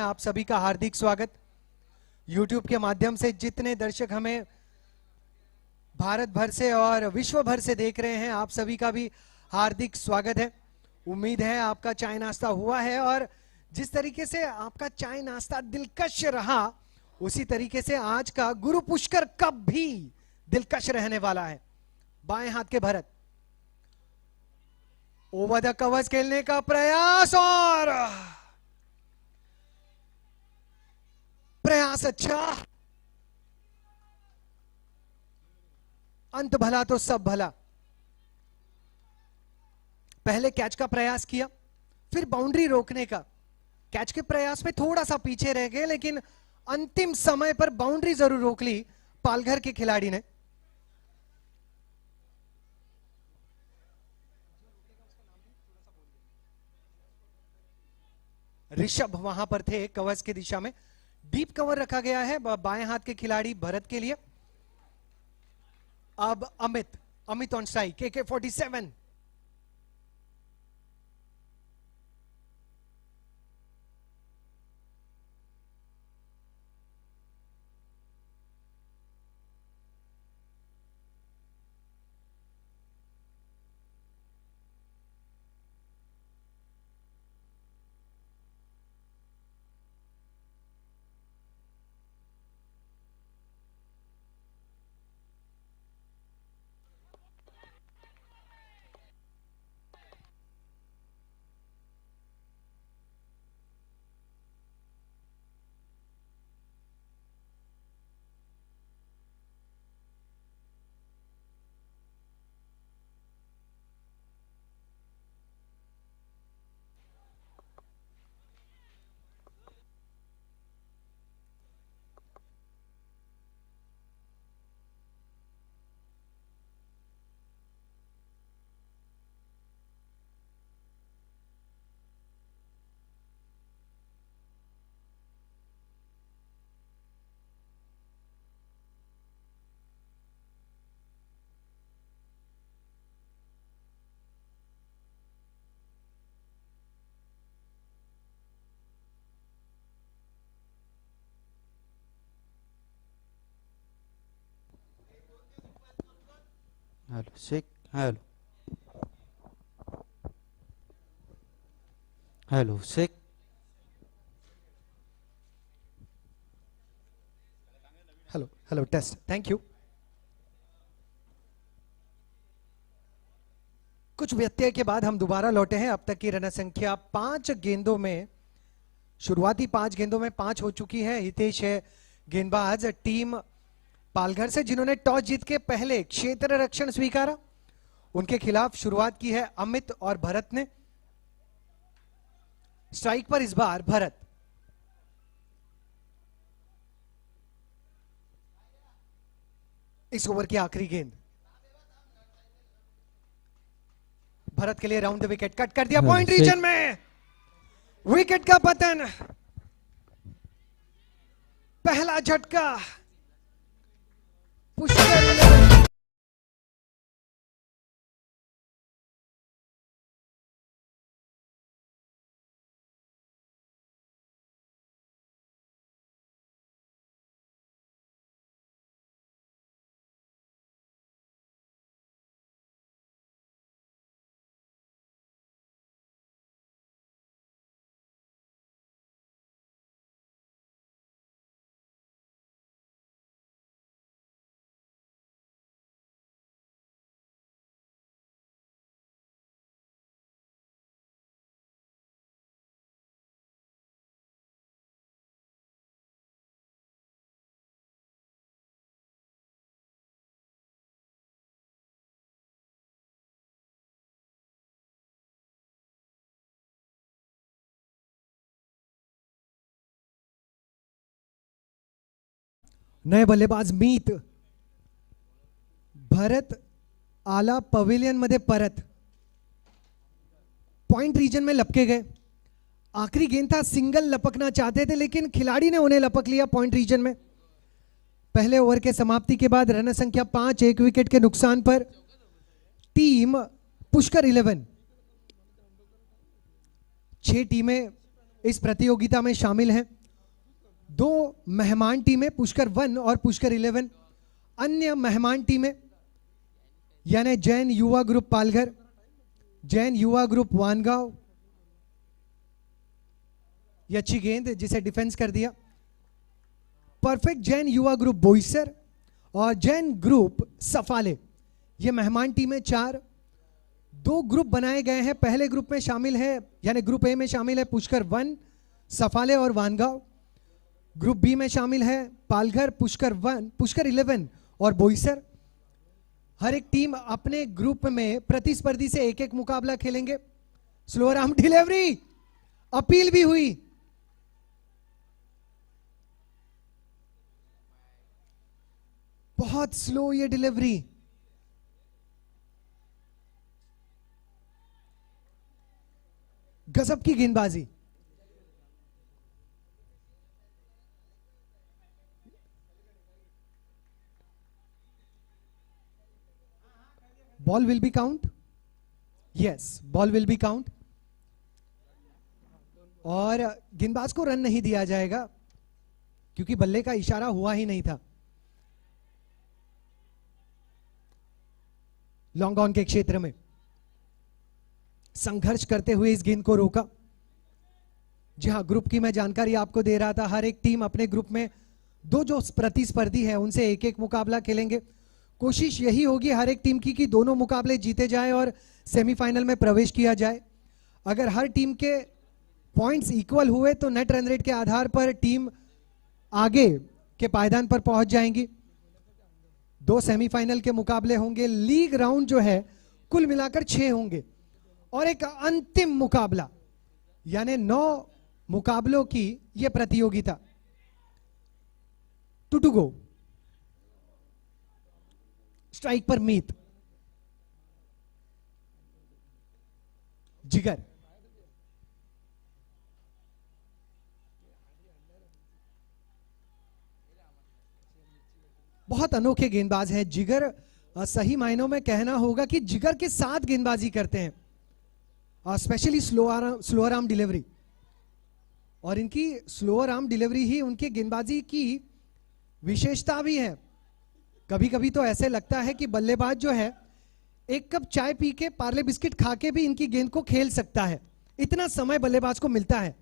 आप सभी का हार्दिक स्वागत। YouTube के माध्यम से जितने दर्शक हमें भारत भर से और विश्व भर से देख रहे हैं, आप सभी का भी हार्दिक स्वागत है। उम्मीद है आपका चाय नाश्ता हुआ है और जिस तरीके से आपका चाय नाश्ता दिलकश रहा, उसी तरीके से आज का गुरु पुष्कर कप भी दिलकश रहने वाला है। बाएं हाथ के भरत ओवर द कवर्स खेलने का प्रयास और प्रयास अच्छा, अंत भला तो सब भला। पहले कैच का प्रयास किया, फिर बाउंड्री रोकने का। कैच के प्रयास में थोड़ा सा पीछे रह गए, लेकिन अंतिम समय पर बाउंड्री जरूर रोक ली पालघर के खिलाड़ी ने। ऋषभ वहां पर थे कवर्स की दिशा में। डीप कवर रखा गया है बाएं हाथ के खिलाड़ी भरत के लिए। अब Amit on strike, AK-47। Hello sick, hello hello sick. Hello test, thank you. कुछ व्यत्यय के बाद हम दोबारा लौटे हैं। अब तक की रन संख्या 5 गेंदों में, शुरुआती 5 गेंदों में 5 हो चुकी है। हितेश है गेंदबाज टीम पालघर से, जिन्होंने टॉस जीत के पहले क्षेत्र रक्षण स्वीकारा। उनके खिलाफ शुरुआत की है अमित और भरत ने। स्ट्राइक पर इस बार भरत। इस ओवर की आखिरी गेंद भरत के लिए राउंड द विकेट, कट कर दिया पॉइंट रीजन में। विकेट का पतन, पहला झटका पुष्कर। नए बल्लेबाज मीत। भरत आला पवेलियन मध्ये परत, पॉइंट रीजन में लपके गए। आखिरी गेंद था, सिंगल लपकना चाहते थे, लेकिन खिलाड़ी ने उन्हें लपक लिया पॉइंट रीजन में। पहले ओवर के समाप्ति के बाद रन संख्या 5, 1 विकेट के नुकसान पर टीम पुष्कर 11। 6 टीमें इस प्रतियोगिता में शामिल हैं। 2 मेहमान टीमें पुष्कर 1 और पुष्कर 11, अन्य मेहमान टीमें यानी जैन युवा ग्रुप पालघर, जैन युवा ग्रुप वानगांव। ये अच्छी गेंद जिसे डिफेंस कर दिया। परफेक्ट जैन युवा ग्रुप बोईसर और जैन ग्रुप सफाले, ये मेहमान टीमें 4। 2 ग्रुप बनाए गए हैं। पहले ग्रुप में शामिल है यानी ग्रुप ए में शामिल है पुष्कर 1, सफाले और वानगांव। ग्रुप बी में शामिल है पालघर, पुष्कर 1, पुष्कर 11 और बोईसर। हर एक टीम अपने ग्रुप में प्रतिस्पर्धी से एक एक मुकाबला खेलेंगे। स्लोअर आर्म डिलीवरी, अपील भी हुई। बहुत स्लो ये डिलीवरी। गजब की गेंदबाजी। Ball will be count. Yes, ball will be count. और गेंदबाज को रन नहीं दिया जाएगा क्योंकि बल्ले का इशारा हुआ ही नहीं था। लॉन्ग ऑन के क्षेत्र में संघर्ष करते हुए इस गेंद को रोका। जी हाँ, ग्रुप की मैं जानकारी आपको दे रहा था। हर एक टीम अपने ग्रुप में 2 जो प्रतिस्पर्धी है उनसे एक एक मुकाबला खेलेंगे। कोशिश यही होगी हर एक टीम की कि दोनों मुकाबले जीते जाएं और सेमीफाइनल में प्रवेश किया जाए। अगर हर टीम के पॉइंट्स इक्वल हुए तो नेट रन रेट के आधार पर टीम आगे के पायदान पर पहुंच जाएंगी। 2 सेमीफाइनल के मुकाबले होंगे। लीग राउंड जो है कुल मिलाकर 6 होंगे और एक अंतिम मुकाबला यानी 9 मुकाबलों की यह प्रतियोगिता। To go. स्ट्राइक पर मीत, जिगर, बहुत अनोखे गेंदबाज हैं जिगर। सही मायनों में कहना होगा कि जिगर के साथ गेंदबाजी करते हैं, स्पेशली स्लोअर आर्म डिलीवरी। और इनकी स्लोअर आर्म डिलीवरी ही उनकी गेंदबाजी की विशेषता भी है। कभी कभी तो ऐसे लगता है कि बल्लेबाज जो है एक कप चाय पी के, पार्ले बिस्किट खा के भी इनकी गेंद को खेल सकता है, इतना समय बल्लेबाज को मिलता है।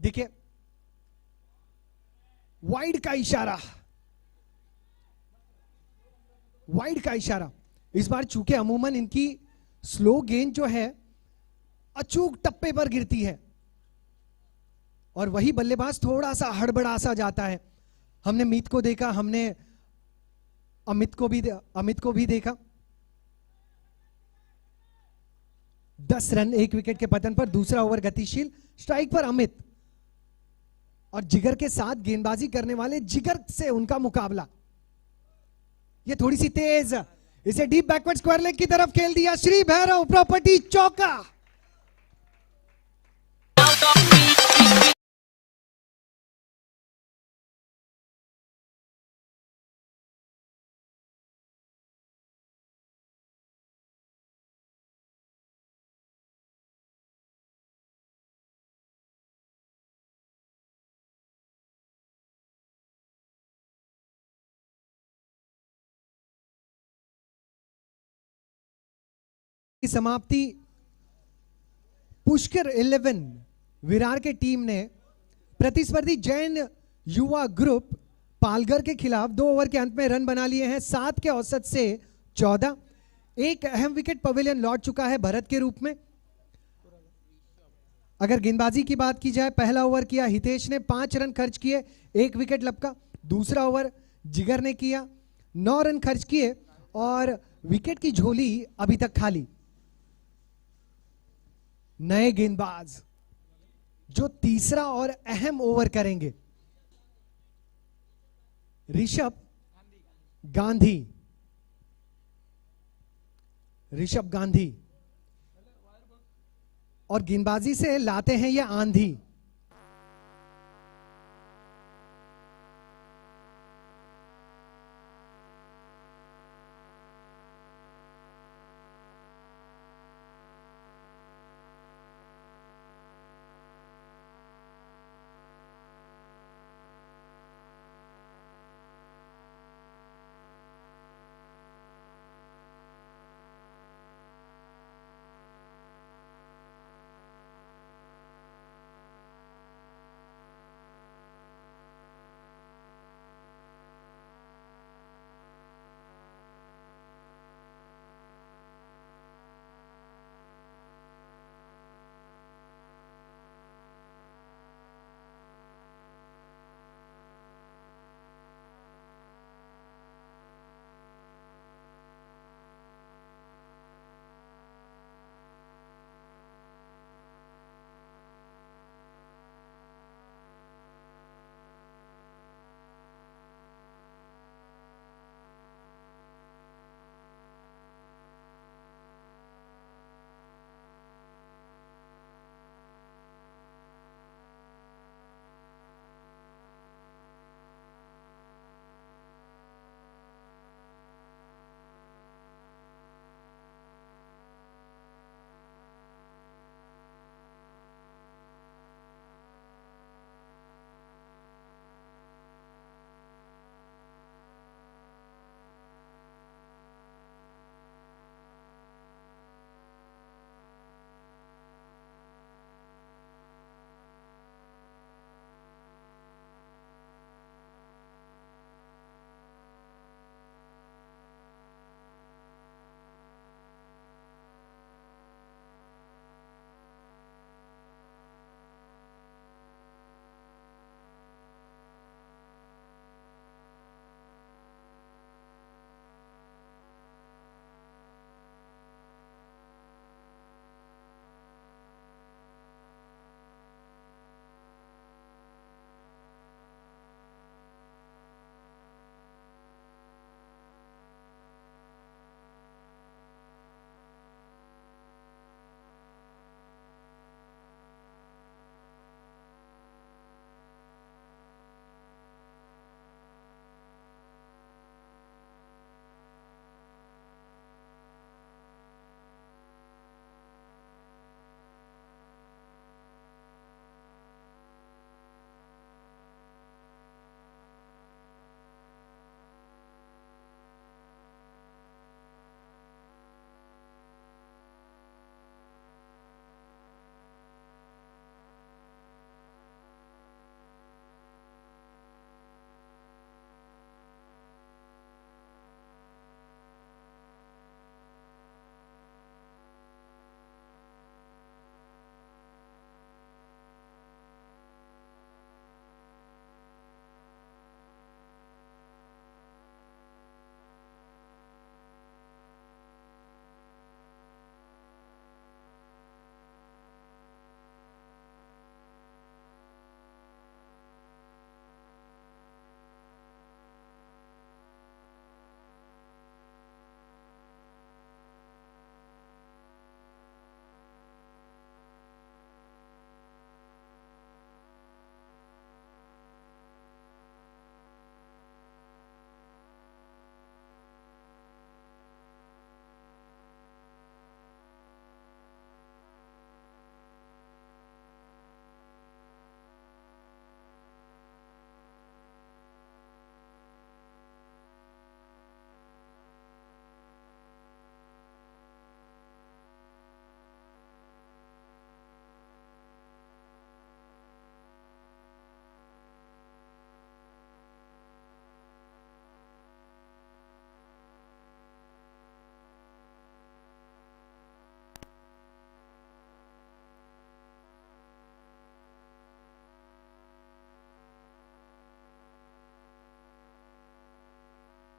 देखिए, वाइड का इशारा, वाइड का इशारा। इस बार चूंकि अमूमन इनकी स्लो गेंद जो है अचूक टप्पे पर गिरती है और वही बल्लेबाज थोड़ा सा हड़बड़ा सा जाता है। हमने मीत को देखा, हमने अमित को भी देखा। 10 रन 1 विकेट के पतन पर। दूसरा ओवर गतिशील। स्ट्राइक पर अमित और जिगर के साथ गेंदबाजी करने वाले जिगर से उनका मुकाबला। ये थोड़ी सी तेज, इसे डीप बैकवर्ड स्क्वायर लेग की तरफ खेल दिया। श्री भैरव प्रॉपर्टी चौका। समाप्ति पुष्कर 11 विरार के टीम ने प्रतिस्पर्धी जैन युवा ग्रुप पालघर के खिलाफ 2 ओवर के अंत में रन बना लिए हैं 7 के औसत से 14। एक अहम विकेट पवेलियन लौट चुका है भरत के रूप में। अगर गेंदबाजी की बात की जाए, पहला ओवर किया हितेश ने, 5 रन खर्च किए, 1 विकेट लपका। दूसरा ओवर जिगर ने किया, 9 रन खर्च किए और विकेट की झोली अभी तक खाली। नए गेंदबाज जो तीसरा और अहम ओवर करेंगे, ऋषभ गांधी। ऋषभ गांधी और गेंदबाजी से लाते हैं ये आंधी।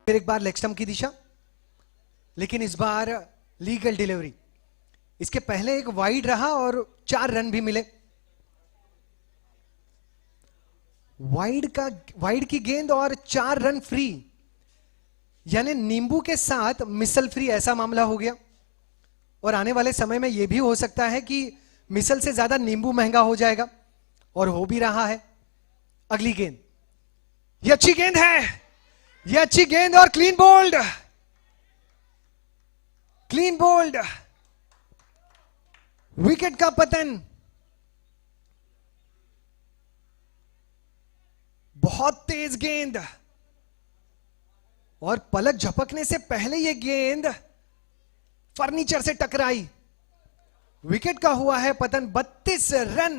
फिर एक बार लेग स्टंप की दिशा, लेकिन इस बार लीगल डिलीवरी। इसके पहले एक वाइड रहा और 4 रन भी मिले। वाइड की गेंद और 4 रन फ्री, यानी नींबू के साथ मिसल फ्री, ऐसा मामला हो गया। और आने वाले समय में यह भी हो सकता है कि मिसल से ज्यादा नींबू महंगा हो जाएगा, और हो भी रहा है। अगली गेंद, ये अच्छी गेंद है, ये अच्छी गेंद और clean bowled, clean bowled, wicket का पतन। बहुत तेज गेंद, और पलक झपकने से पहले यह गेंद फर्नीचर से टकराई। विकेट का हुआ है पतन। 32 रन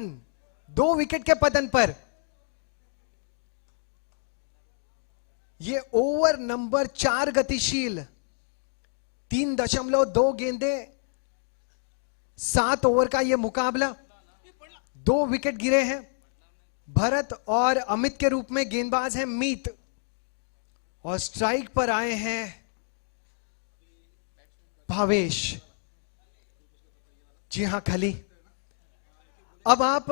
2 विकेट के पतन पर। यह ओवर नंबर 4 गतिशील, 3.2 गेंदे 7 ओवर का यह मुकाबला। 2 विकेट गिरे हैं। भरत और अमित के रूप में गेंदबाज हैं मीत, और स्ट्राइक पर आए हैं भावेश। जी हां खली। अब आप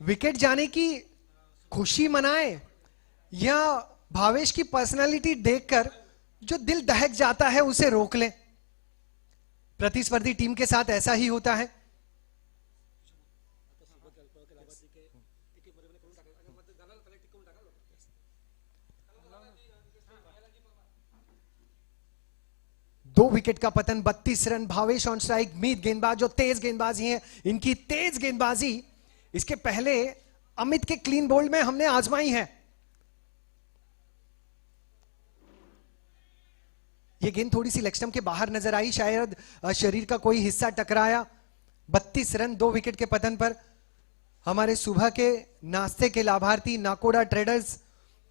विकेट जाने की खुशी मनाएं या भावेश की पर्सनालिटी देखकर जो दिल दहक जाता है उसे रोक लें। प्रतिस्पर्धी टीम के साथ ऐसा ही होता है। दो विकेट का पतन, 32 रन। भावेश ऑन स्ट्राइक, मीत गेंदबाज जो तेज गेंदबाजी हैं, इनकी तेज गेंदबाजी इसके पहले अमित के क्लीन बोल्ड में हमने आजमाई है। ये गेंद थोड़ी सी लेग स्टंप के बाहर नजर आई, शायद शरीर का कोई हिस्सा टकराया। 32 रन 2 विकेट के पतन पर हमारे सुबह के नाश्ते के लाभार्थी नाकोड़ा ट्रेडर्स,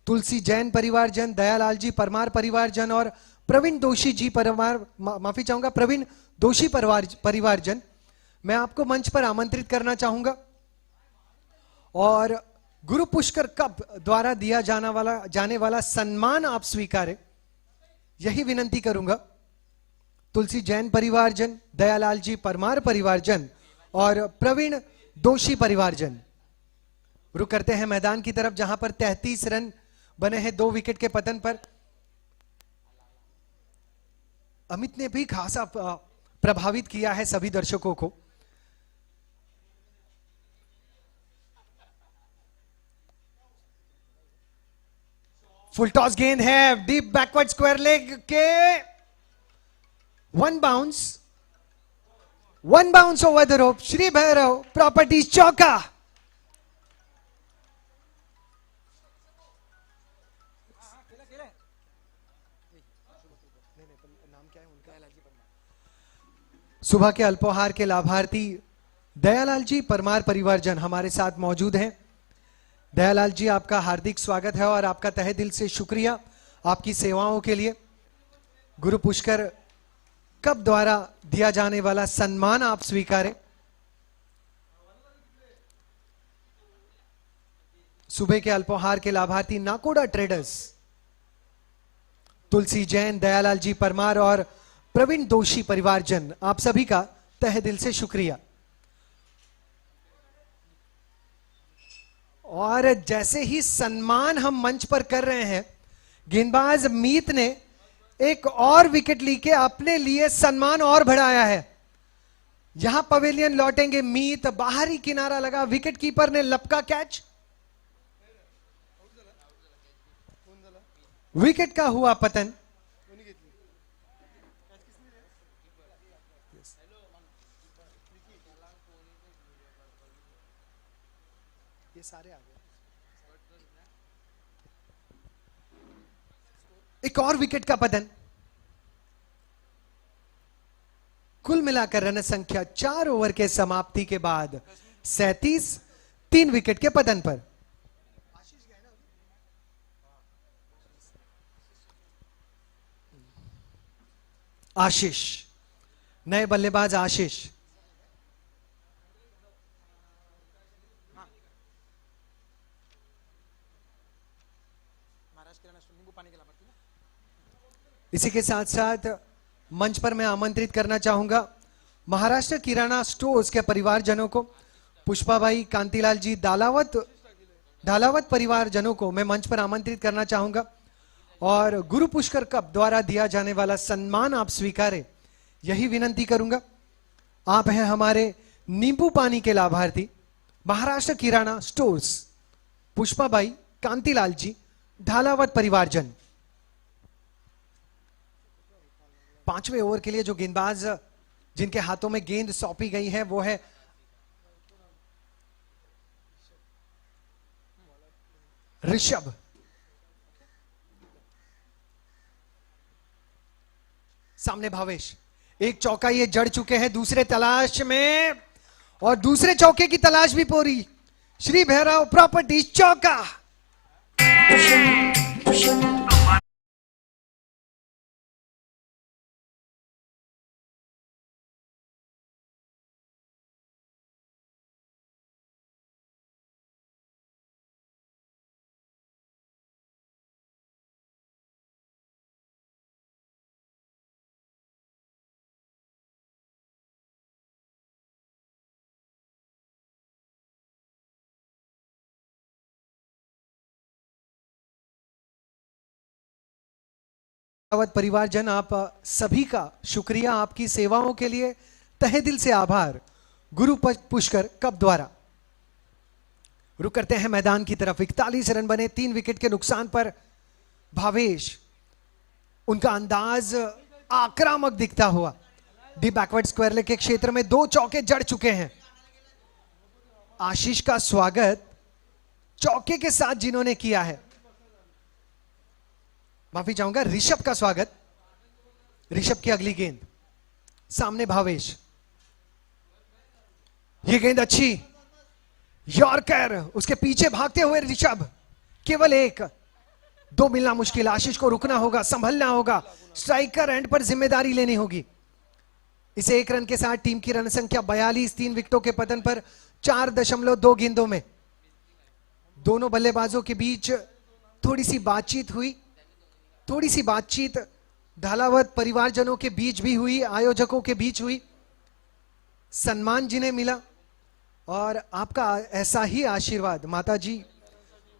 तुलसी जैन परिवारजन, दयालाल जी परमार परिवारजन और प्रवीण दोषी जी परिवार, माफी चाहूंगा, प्रवीण दोषी परिवारजन, मैं आपको मंच पर आमंत्रित करना चाहूंगा और गुरु पुष्कर कप द्वारा दिया जाने वाला सम्मान आप स्वीकारें, यही विनंती करूंगा। तुलसी जैन परिवारजन, दयालाल जी परमार परिवारजन और प्रवीण दोषी परिवारजन रुक करते हैं मैदान की तरफ, जहां पर 33 रन बने हैं 2 विकेट के पतन पर। अमित ने भी खासा प्रभावित किया है सभी दर्शकों को। फुल टॉस गेंद है, डीप बैकवर्ड स्क्वायर लेग के one bounce over the rope. Shri Bhairav properties चौका। सुबह के अल्पोहार के लाभार्थी दयालाल जी परमार परिवारजन हमारे साथ मौजूद हैं। दयालाल जी, आपका हार्दिक स्वागत है और आपका तहे दिल से शुक्रिया आपकी सेवाओं के लिए। गुरु पुष्कर कप द्वारा दिया जाने वाला सम्मान आप स्वीकारें। सुबह के अल्पोहार के लाभार्थी नाकोड़ा ट्रेडर्स, तुलसी जैन, दयालाल जी परमार और प्रवीण दोषी परिवारजन, आप सभी का तहे दिल से शुक्रिया। और जैसे ही सम्मान हम मंच पर कर रहे हैं, गेंदबाज मीत ने एक और विकेट लेके अपने लिए सम्मान और बढ़ाया है। यहां पवेलियन लौटेंगे मीत, बाहरी किनारा लगा, विकेट कीपर ने लपका कैच, विकेट का हुआ पतन। सारे आ गए। एक और विकेट का पतन। कुल मिलाकर रन संख्या 4 ओवर के समाप्ति के बाद 37, 3 विकेट के पतन पर। आशीष, नए बल्लेबाज आशीष। इसी के साथ साथ मंच पर मैं आमंत्रित करना चाहूंगा महाराष्ट्र किराना स्टोर्स के परिवारजनों को, पुष्पाबाई, कांतिलाल जी, धालावत परिवारजनों को मैं मंच पर आमंत्रित करना चाहूंगा और गुरु पुष्कर कप द्वारा दिया जाने वाला सम्मान आप स्वीकारें, यही विनंती करूंगा। आप हैं हमारे नींबू पानी के लाभार्थी, महाराष्ट्र किराना स्टोर्स, पुष्पाबाई, कांतिलाल जी, ढालावत परिवारजन। 5वें ओवर के लिए जो गेंदबाज जिनके हाथों में गेंद सौंपी गई है वो है ऋषभ। सामने भावेश, एक चौका ये जड़ चुके हैं, दूसरे तलाश में और दूसरे चौके की तलाश भी पूरी। श्री भैरव प्रॉपर्टीज चौका। परिवारजन, आप सभी का शुक्रिया, आपकी सेवाओं के लिए तहे दिल से आभार। गुरु पुष्कर कप द्वारा रुक करते हैं मैदान की तरफ। 41 रन बने, 3 विकेट के नुकसान पर भावेश, उनका अंदाज आक्रामक दिखता हुआ डीप बैकवर्ड स्क्वायर लेग के क्षेत्र में 2 चौके जड़ चुके हैं। आशीष का स्वागत चौके के साथ जिन्होंने किया है, माफी चाहूंगा, ऋषभ का स्वागत। ऋषभ की अगली गेंद, सामने भावेश, ये गेंद अच्छी, यॉर्कर, उसके पीछे भागते हुए ऋषभ, केवल 1-2 मिलना मुश्किल। आशीष को रुकना होगा, संभलना होगा, स्ट्राइकर एंड पर जिम्मेदारी लेनी होगी। इसे 1 रन के साथ टीम की रन संख्या 42, 3 विकेटों के पतन पर 4.2 गेंदों में दोनों बल्लेबाजों के बीच थोड़ी सी बातचीत ढालावत परिवारजनों के बीच भी हुई, आयोजकों के बीच हुई। सम्मान जिन्हें मिला और आपका ऐसा ही आशीर्वाद माता जी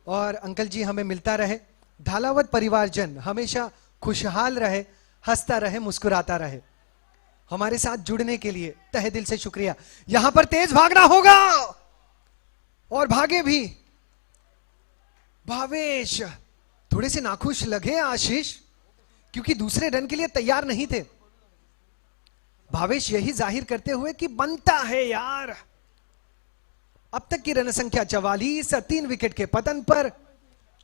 और अंकल जी हमें मिलता रहे। ढालावत परिवारजन हमेशा खुशहाल रहे, हंसता रहे, मुस्कुराता रहे। हमारे साथ जुड़ने के लिए तहे दिल से शुक्रिया। यहां पर तेज भागना होगा और भागे भी। भावेश थोड़े से नाखुश लगे आशीष, क्योंकि दूसरे रन के लिए तैयार नहीं थे। भावेश यही जाहिर करते हुए कि बनता है यार। अब तक की रन संख्या 44, 3 विकेट के पतन पर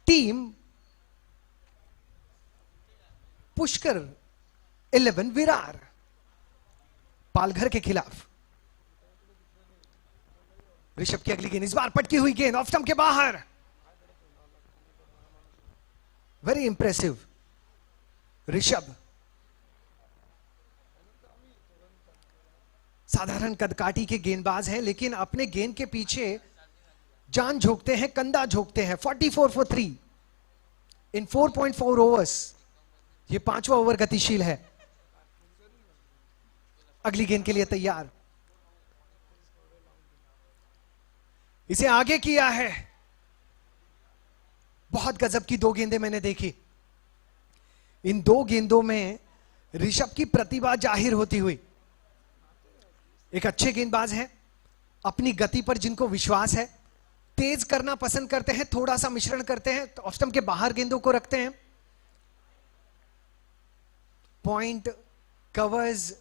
टीम पुष्कर 11 विरार पालघर के खिलाफ। ऋषभ की अगली गेंद, इस बार पटकी हुई गेंद ऑफ स्टंप के बाहर। Very impressive Rishabh. साधारण कदकाठी के गेंदबाज हैं, लेकिन अपने गेंद के पीछे जान झोंकते हैं, कंधा झोंकते हैं। 44 for 3 इन 4.4 ओवर्स। ये 5वां ओवर गतिशील है। अगली गेंद के लिए तैयार, इसे आगे किया है। बहुत गजब की 2 गेंदें मैंने देखी। इन 2 गेंदों में ऋषभ की प्रतिभा जाहिर होती हुई। एक अच्छे गेंदबाज हैं, अपनी गति पर जिनको विश्वास है, तेज करना पसंद करते हैं, थोड़ा सा मिश्रण करते हैं, तो ऑफ स्टंप के बाहर गेंदों को रखते हैं। पॉइंट, कवर्स,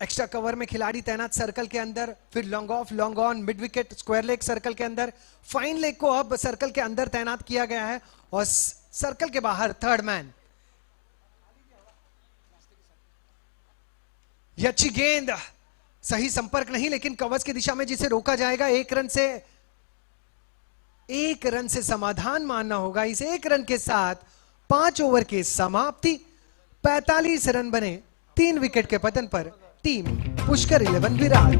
एक्स्ट्रा कवर में खिलाड़ी तैनात सर्कल के अंदर, फिर long off, long on, mid wicket, square leg circle के अंदर। फाइन लेग को अब सर्कल के अंदर तैनात किया गया है और सर्कल के बाहर थर्ड मैन। ये अच्छी गेंद, सही संपर्क नहीं, लेकिन कवच की दिशा में जिसे रोका जाएगा। 1 रन से समाधान मानना होगा। इस 1 रन के साथ 5 ओवर की समाप्ति। 45 रन बने, 3 विकेट के पतन पर टीम पुष्कर 11 विरार।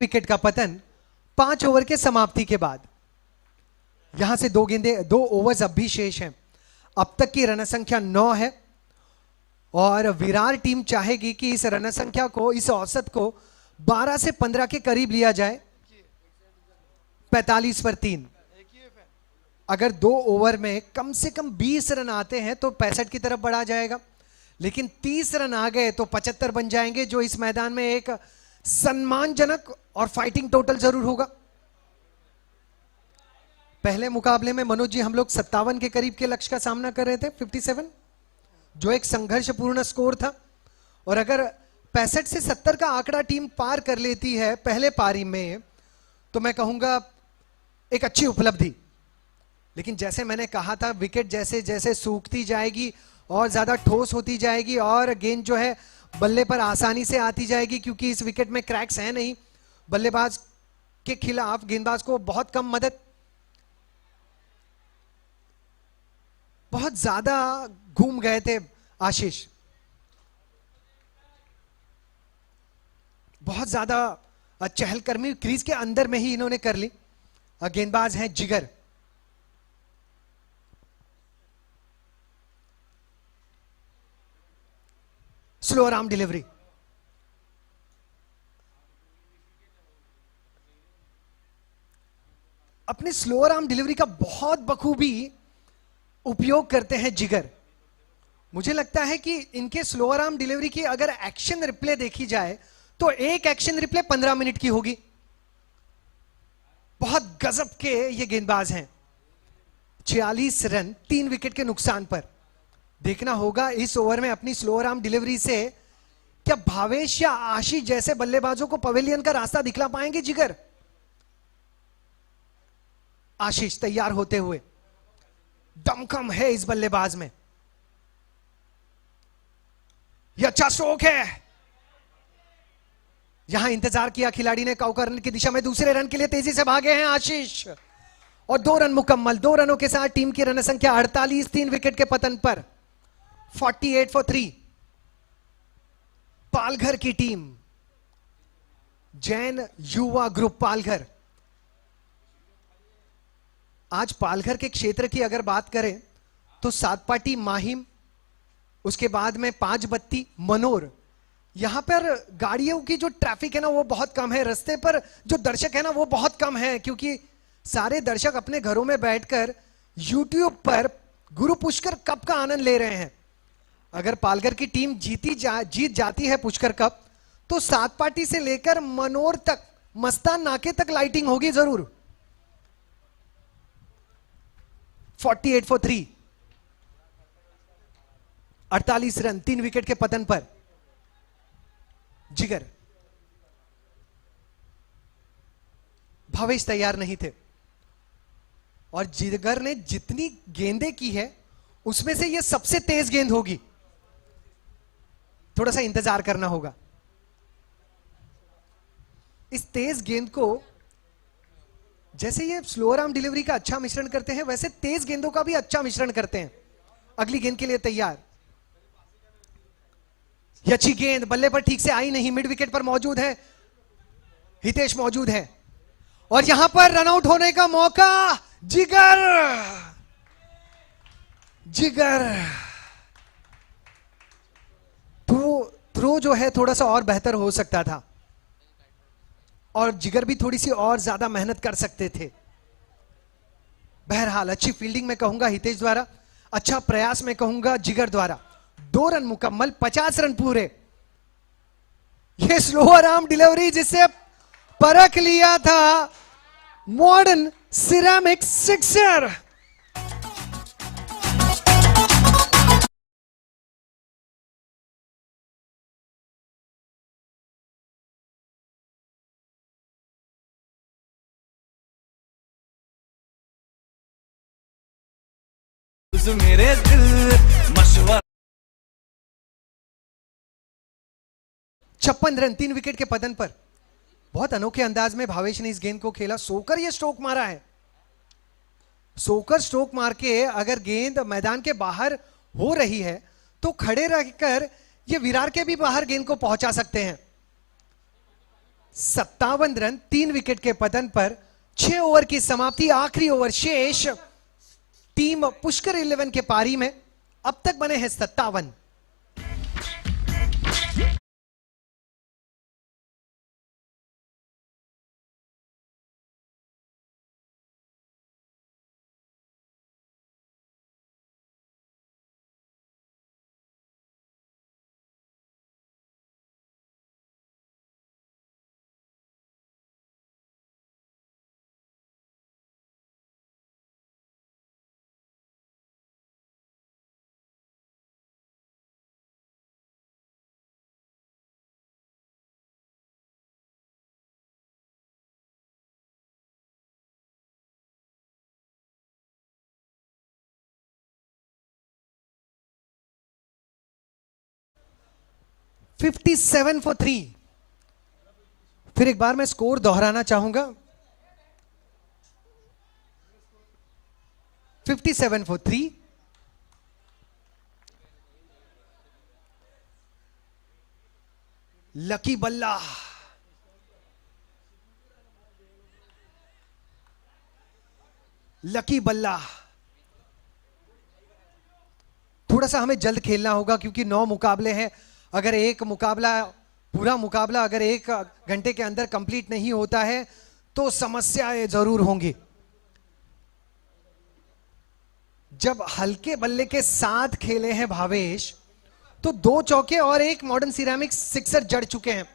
विकेट का पतन 5 ओवर के समाप्ति के बाद। यहां से 2 ओवर्स अब भी शेष हैं। अब तक की रन संख्या 9 है और विरार टीम चाहेगी कि इस रन संख्या को, इस औसत को 12 से 15 के करीब लिया जाए। 45 पर 3। अगर 2 ओवर में कम से कम 20 रन आते हैं तो 65 की तरफ बढ़ा जाएगा, लेकिन 30 रन आ गए तो 75 बन जाएंगे, जो इस मैदान में एक सम्मानजनक और फाइटिंग टोटल जरूर होगा। पहले मुकाबले में मनोज जी हम लोग 57 के करीब के लक्ष्य का सामना कर रहे थे, 57, जो एक संघर्षपूर्ण स्कोर था। और अगर 65 से 70 का आंकड़ा टीम पार कर लेती है पहले पारी में, तो मैं कहूंगा एक अच्छी उपलब्धि। लेकिन जैसे मैंने कहा था, विकेट जैसे जैसे सूखती जाएगी और ज्यादा ठोस होती जाएगी और गेंद जो है बल्ले पर आसानी से आती जाएगी, क्योंकि इस विकेट में क्रैक्स हैं नहीं। बल्लेबाज के खिलाफ गेंदबाज को बहुत कम मदद, बहुत ज्यादा घूम गए थे आशीष, बहुत ज्यादा चहलकदमी क्रीज के अंदर में ही इन्होंने कर ली। गेंदबाज हैं जिगर। Slower arm delivery. अपने स्लोअर आर्म डिलीवरी का बहुत बखूबी उपयोग करते हैं जिगर। मुझे लगता है कि इनके स्लोअर आर्म डिलीवरी की अगर एक्शन रिप्ले देखी जाए तो एक एक्शन रिप्ले 15 मिनट की होगी। बहुत गजब के ये गेंदबाज हैं। 46 रन 3 विकेट के नुकसान पर। देखना होगा इस ओवर में अपनी स्लोअर आर्म डिलीवरी से क्या भावेश या आशीष जैसे बल्लेबाजों को पवेलियन का रास्ता दिखला पाएंगे जिगर। आशीष तैयार होते हुए, दमखम है इस बल्लेबाज में। यह अच्छा स्ट्रोक है। यहां इंतजार किया खिलाड़ी ने, काउका रन की दिशा में दूसरे रन के लिए तेजी से भागे हैं आशीष और 2 रन मुकम्मल। 2 रनों के साथ टीम की रन संख्या 48, 3 विकेट के पतन पर 48 for 3। पालघर की टीम, जैन युवा ग्रुप पालघर। आज पालघर के क्षेत्र की अगर बात करें तो सातपाटी, माहिम, उसके बाद में 5 बत्ती, मनोर, यहां पर गाड़ियों की जो ट्रैफिक है ना वो बहुत कम है। रास्ते पर जो दर्शक है ना वो बहुत कम है, क्योंकि सारे दर्शक अपने घरों में बैठकर YouTube पर गुरु पुष्कर कप का आनंद ले रहे हैं। अगर पालघर की टीम जीत जाती है पुष्कर कप, तो सातपाटी से लेकर मनोर तक, मस्तान नाके तक लाइटिंग होगी जरूर। 48 for 3। 48 रन 3 विकेट के पतन पर। जिगर, भावेश तैयार नहीं थे और जिगर ने जितनी गेंदें की है उसमें से यह सबसे तेज गेंद होगी। थोड़ा सा इंतजार करना होगा। इस तेज गेंद को, जैसे ये स्लोअर आर्म डिलीवरी का अच्छा मिश्रण करते हैं, वैसे तेज गेंदों का भी अच्छा मिश्रण करते हैं। अगली गेंद के लिए तैयार। ये अच्छी गेंद बल्ले पर ठीक से आई नहीं, मिड विकेट पर मौजूद है, हितेश मौजूद है और यहां पर रनआउट होने का मौका। जिगर, जिगर थ्रो जो है थोड़ा सा और बेहतर हो सकता था और जिगर भी थोड़ी सी और ज्यादा मेहनत कर सकते थे। बहरहाल अच्छी फील्डिंग में कहूंगा हितेश द्वारा, अच्छा प्रयास में कहूंगा जिगर द्वारा। 2 रन मुकम्मल, 50 रन पूरे। ये स्लोअर आर्म डिलीवरी जिसे परख लिया था मॉडर्न सिरेमिक सिक्सर। मेरे दिल मशवरा। 56 रन 3 विकेट के पतन पर। बहुत अनोखे अंदाज में भावेश ने इस गेंद को खेला। सोकर ये स्ट्रोक मारा है। सोकर स्ट्रोक मार के अगर गेंद मैदान के बाहर हो रही है तो खड़े रहकर ये विरार के भी बाहर गेंद को पहुंचा सकते हैं। 57 रन 3 विकेट के पतन पर 6 ओवर की समाप्ति, आखिरी ओवर शेष। टीम पुष्कर 11 के पारी में अब तक बने हैं 57। $57 for 3। फिर एक बार मैं स्कोर दोहराना चाहूंगा। 57 for 3। लकी बल्ला, लकी बल्ला। थोड़ा सा हमें जल्द खेलना होगा क्योंकि 9 मुकाबले हैं। अगर एक मुकाबला, पूरा मुकाबला अगर 1 घंटे के अंदर कंप्लीट नहीं होता है तो समस्याएं जरूर होंगी। जब हल्के बल्ले के साथ खेले हैं भावेश तो 2 चौके और 1 मॉडर्न सिरेमिक्स सिक्सर जड़ चुके हैं।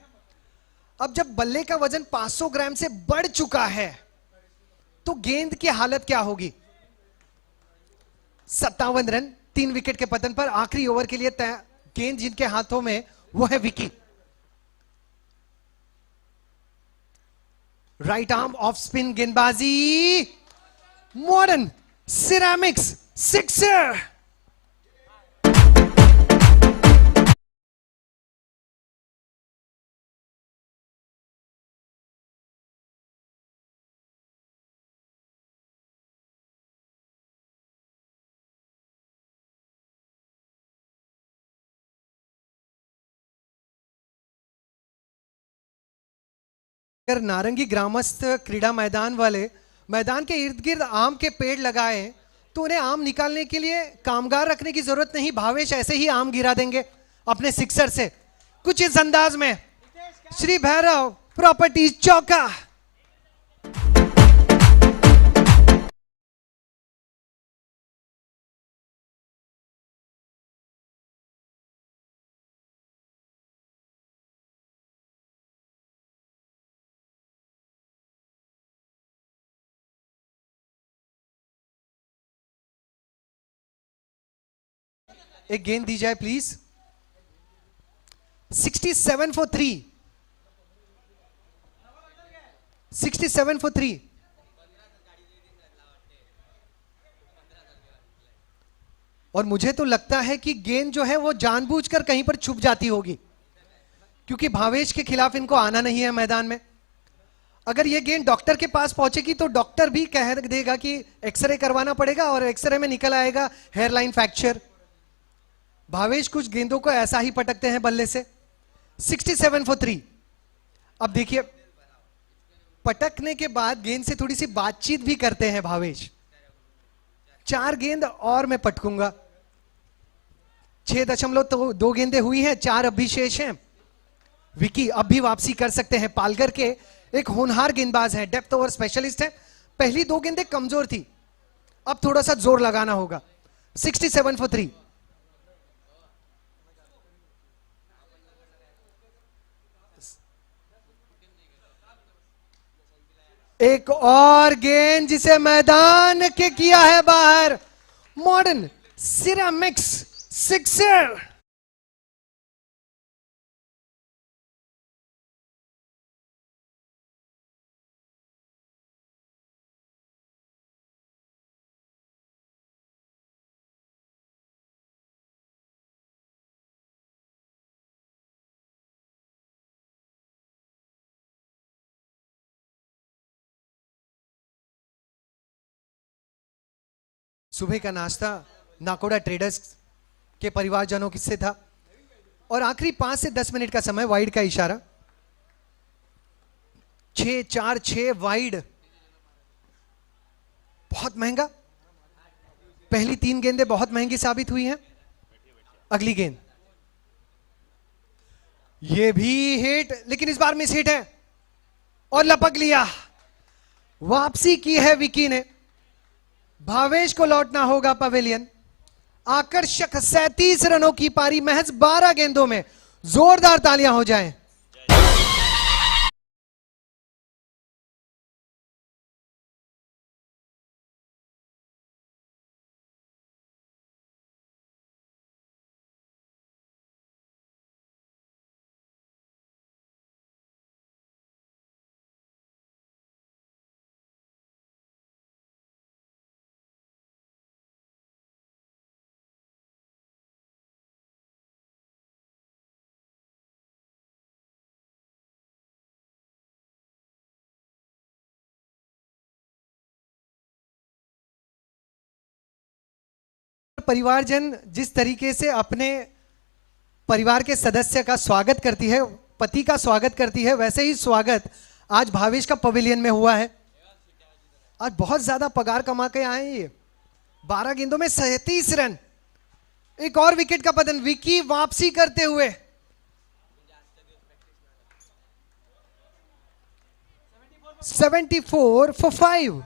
अब जब बल्ले का वजन 500 ग्राम से बढ़ चुका है तो गेंद की हालत क्या होगी। 57 रन 3 विकेट के पतन पर आखिरी ओवर के लिए गेंद जिनके हाथों में वो है Vicky. Right arm off spin गेंदबाजी, मॉडर्न सिरेमिक्स सिक्सर। अगर नारंगी ग्रामस्थ क्रीड़ा मैदान वाले मैदान के इर्द गिर्द आम के पेड़ लगाए तो उन्हें आम निकालने के लिए कामगार रखने की जरूरत नहीं। भावेश ऐसे ही आम गिरा देंगे अपने सिक्सर से। कुछ इस अंदाज में श्री भैरव प्रॉपर्टीज चौका। एक गेंद दी जाए प्लीज। 67 for 3। 67 for 3। और मुझे तो लगता है कि गेंद जो है वो जानबूझकर कहीं पर छुप जाती होगी क्योंकि भावेश के खिलाफ इनको आना नहीं है मैदान में। अगर ये गेंद डॉक्टर के पास पहुंचेगी तो डॉक्टर भी कह देगा कि एक्सरे करवाना पड़ेगा और एक्सरे में निकल आएगा हेयरलाइन फ्रैक्चर। भावेश कुछ गेंदों को ऐसा ही पटकते हैं बल्ले से। 67 for 3। अब देखिए पटकने के बाद गेंद से थोड़ी सी बातचीत भी करते हैं भावेश। 4 गेंद और मैं पटकूंगा। 6.2 गेंदें हुई हैं, 4 अभी शेष हैं। विकी अब भी वापसी कर सकते हैं। पालघर के एक होनहार गेंदबाज हैं, डेप्थ ओवर स्पेशलिस्ट हैं। पहली 2 गेंदें कमजोर थी, अब थोड़ा सा जोर लगाना होगा। 67 for 3। एक और गेंद जिसे मैदान के किया है बाहर, मॉडर्न सिरेमिक्स सिक्सर। सुबह का नाश्ता नाकोड़ा ट्रेडर्स के परिवारजनों से था और आखिरी 5 से 10 मिनट का समय, वाइड का इशारा। 6-4-6 वाइड, बहुत महंगा। पहली 3 गेंदें बहुत महंगी साबित हुई हैं। अगली गेंद, ये भी हिट, लेकिन इस बार मिस हिट है और लपक लिया। वापसी की है विकी ने। भावेश को लौटना होगा पवेलियन। आकर्षक 37 रनों की पारी महज 12 गेंदों में। जोरदार तालियां हो जाएं। परिवारजन जिस तरीके से अपने परिवार के सदस्य का स्वागत करती है, पति का स्वागत करती है, वैसे ही स्वागत आज भावेश का पवेलियन में हुआ है। आज बहुत ज्यादा पगार कमा के आए ये। 12 गेंदों में 37 रन। एक और विकेट का पतन, विकी वापसी करते हुए। $74 for 5।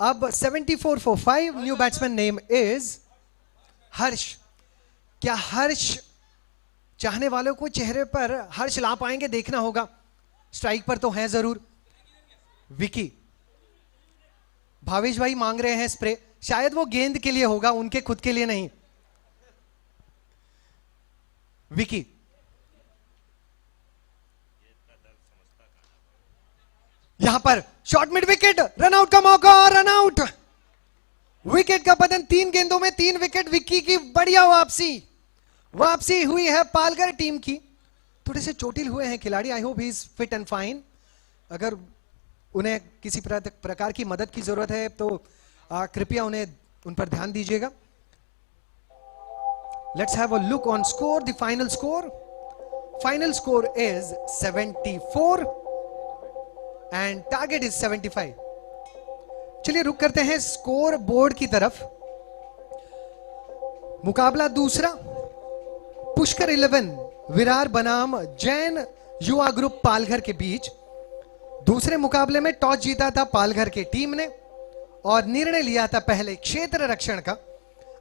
अब 74 for 5। New batsman name is Harsh. क्या हर्ष चाहने वालों को चेहरे पर हर्ष ला पाएंगे, देखना होगा। स्ट्राइक पर तो हैं जरूर। विकी, भावेश भाई मांग रहे हैं स्प्रे, शायद वो गेंद के लिए होगा, उनके खुद के लिए नहीं। विकी, यहां पर short mid wicket, run out का मौका, रन आउट। विकेट का पतन, 3 गेंदों में 3 विकेट। विक्की की बढ़िया वापसी हुई है पालघर टीम की। थोड़े से चोटिल हुए हैं खिलाड़ी। I hope he is fit and fine. अगर उन्हें किसी प्रकार की मदद की जरूरत है तो कृपया उन पर ध्यान दीजिएगा। Let's have a look on score. The final score is 74 and target is 75। चलिए रुक करते हैं स्कोर बोर्ड की तरफ। मुकाबला दूसरा, पुष्कर 11 विरार बनाम जैन युवा ग्रुप पालघर के बीच। दूसरे मुकाबले में टॉस जीता था पालघर की टीम ने और निर्णय लिया था पहले क्षेत्र रक्षण का।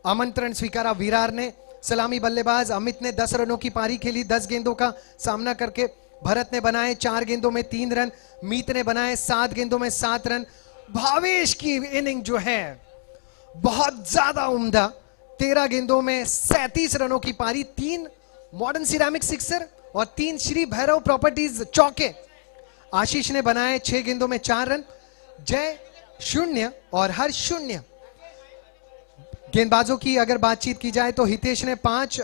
आमंत्रण स्वीकारा विरार ने। सलामी बल्लेबाज अमित ने 10 रनों की पारी खेली। 10 गेंदों का सामना करके भरत ने बनाए 4 गेंदों में 3 रन। मीत ने बनाए 7 गेंदों में 7 रन। भावेश की इनिंग जो है बहुत ज्यादा उम्दा। 13 गेंदों में 37 रनों की पारी। 3 मॉडर्न सिरेमिक सिक्सर और 3 श्री भैरव प्रॉपर्टीज चौके। आशीष ने बनाए 6 गेंदों में 4 रन। जय 0 और हर्ष 0। गेंदबाजों की अगर बातचीत की जाए तो हितेश ने 5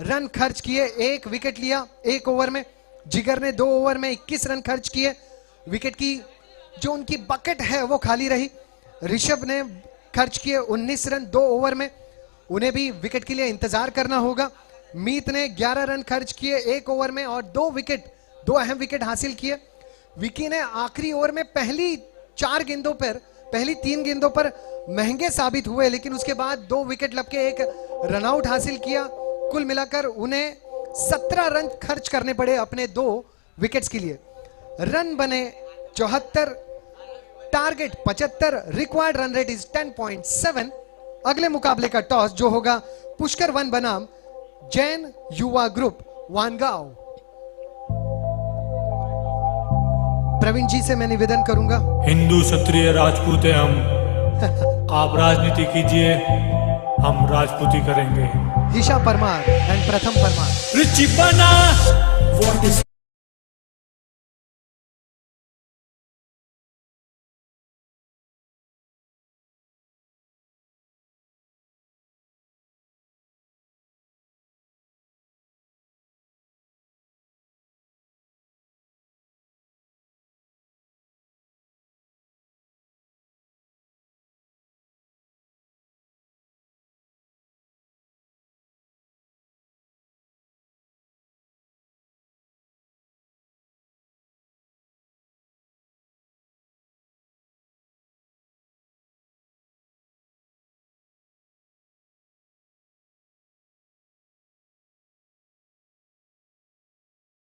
रन खर्च किए, 1 विकेट लिया 1 ओवर में। जिगर ने 2 ओवर में 21 रन खर्च किए। विकेट की जो उनकी बकेट है वो खाली रही। ऋषभ ने खर्च किए 19 रन 2 ओवर में। उन्हें भी विकेट के लिए इंतजार करना होगा। मीत ने 11 रन खर्च किए 1 ओवर में और 2 अहम विकेट हासिल किए। विकी ने आखिरी ओवर में पहली 3 गेंदों पर महंगे साबित हुए, लेकिन उसके बाद 2 विकेट लपके 1 रनआउट हासिल किया। कुल मिलाकर उन्हें 17 रन खर्च करने पड़े अपने 2 विकेट्स के लिए। रन बने 74, target 75, required run rate is 10.7। अगले मुकाबले का टॉस जो होगा पुष्कर 1 बनाम जैन युवा ग्रुप वानगांव। प्रवीण जी से मैं निवेदन करूंगा। हिंदू क्षत्रिय राजपूत हैं हम। आप राजनीति कीजिए, हम राजपूती करेंगे। ईशा परमार एंड प्रथम परमार। रुचि बना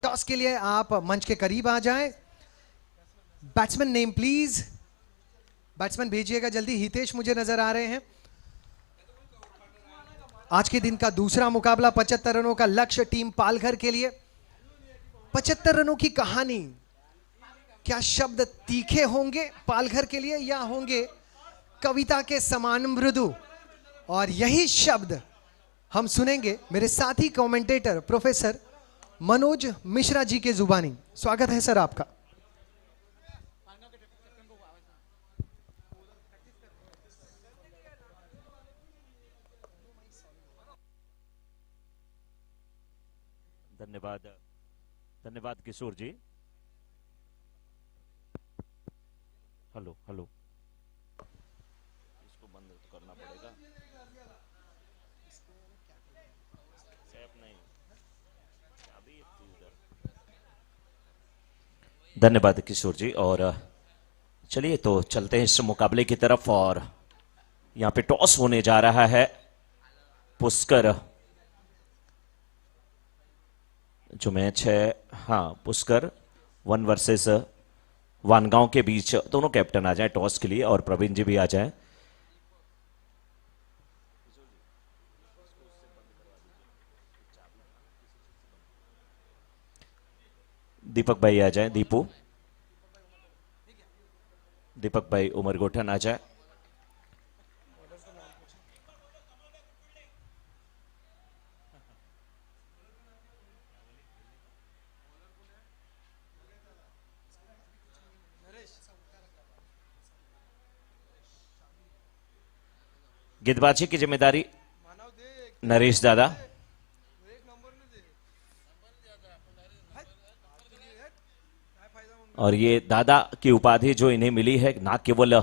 टॉस के लिए आप मंच के करीब आ जाएं। Batsman name please. बैट्समैन भेजिएगा जल्दी। हितेश मुझे नजर आ रहे हैं। आज के दिन का दूसरा मुकाबला 75 रनों का लक्ष्य टीम पालघर के लिए। 75 रनों की कहानी। क्या शब्द तीखे होंगे पालघर के लिए या होंगे कविता के समान मृदु? और यही शब्द हम सुनेंगे मेरे साथी कमेंटेटर प्रोफेसर मनोज मिश्रा जी के जुबानी। स्वागत है सर आपका। धन्यवाद, धन्यवाद किशोर जी। हेलो हेलो, इसको बंद तो करना पड़ेगा। सेफ नहीं, अभी इधर। धन्यवाद किशोर जी। और चलिए तो चलते हैं इस मुकाबले की तरफ। और यहाँ पे टॉस होने जा रहा है। पुष्कर जो मैच है, हाँ, पुष्कर 1 वर्सेस वानगांव के बीच। दोनों कैप्टन आ जाएं टॉस के लिए और प्रवीण जी भी आ जाएं। दीपक भाई आ जाएं। दीपक भाई उमरगोठन आ जाए। गेंदबाजी की जिम्मेदारी नरेश दादा। और ये दादा की उपाधि जो इन्हें मिली है ना केवल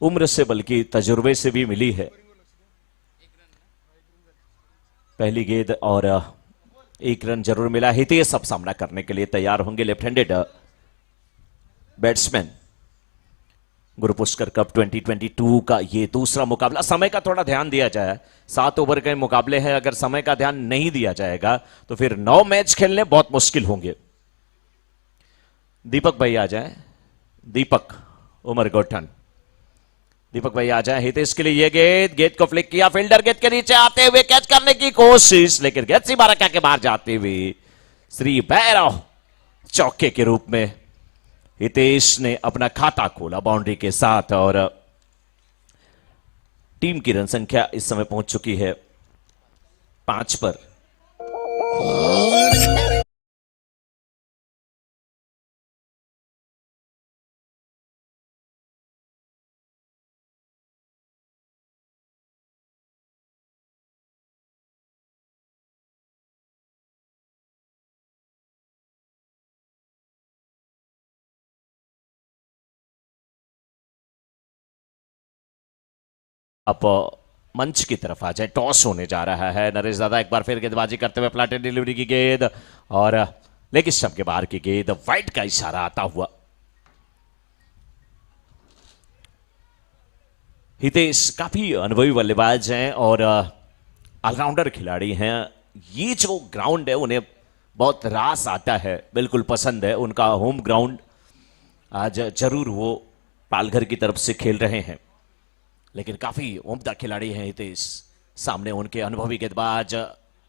उम्र से बल्कि तजुर्बे से भी मिली है। पहली गेंद और 1 रन जरूर मिला। हितेश अब सामना करने के लिए तैयार होंगे। Left handed batsman. गुरु पुष्कर कप 2022 का ये दूसरा मुकाबला। समय का थोड़ा ध्यान दिया जाए। 7 ओवर के मुकाबले हैं, अगर समय का ध्यान नहीं दिया जाएगा तो फिर 9 मैच खेलने बहुत मुश्किल होंगे। दीपक भाई आ जाए। दीपक उमरगोठन। दीपक भाई आ जाए। हितेश के लिए ये गेंद को फ्लिक किया। फील्डर गेंद के नीचे आते हुए कैच करने की कोशिश, लेकिन गेंद सीमा रेखा के बाहर जाते हुए श्री भैरव चौके के रूप में हितेश ने अपना खाता खोला बाउंड्री के साथ। और टीम की रन संख्या इस समय पहुंच चुकी है 5 पर। अब मंच की तरफ आ जाए। टॉस होने जा रहा है। नरेश दादा एक बार फिर गेंदबाजी करते हुए फ्लैटेड डिलीवरी की गेंद और लेग स्टंप के बाहर की गेंद। वाइड का इशारा आता हुआ। हितेश काफी अनुभवी बल्लेबाज हैं और ऑलराउंडर खिलाड़ी हैं। ये जो ग्राउंड है उन्हें बहुत रास आता है, बिल्कुल पसंद है। उनका होम ग्राउंड आज जरूर वो पालघर की तरफ से खेल रहे हैं, लेकिन काफी उम्दा खिलाड़ी हैं हितेश। सामने उनके अनुभवी गेंदबाज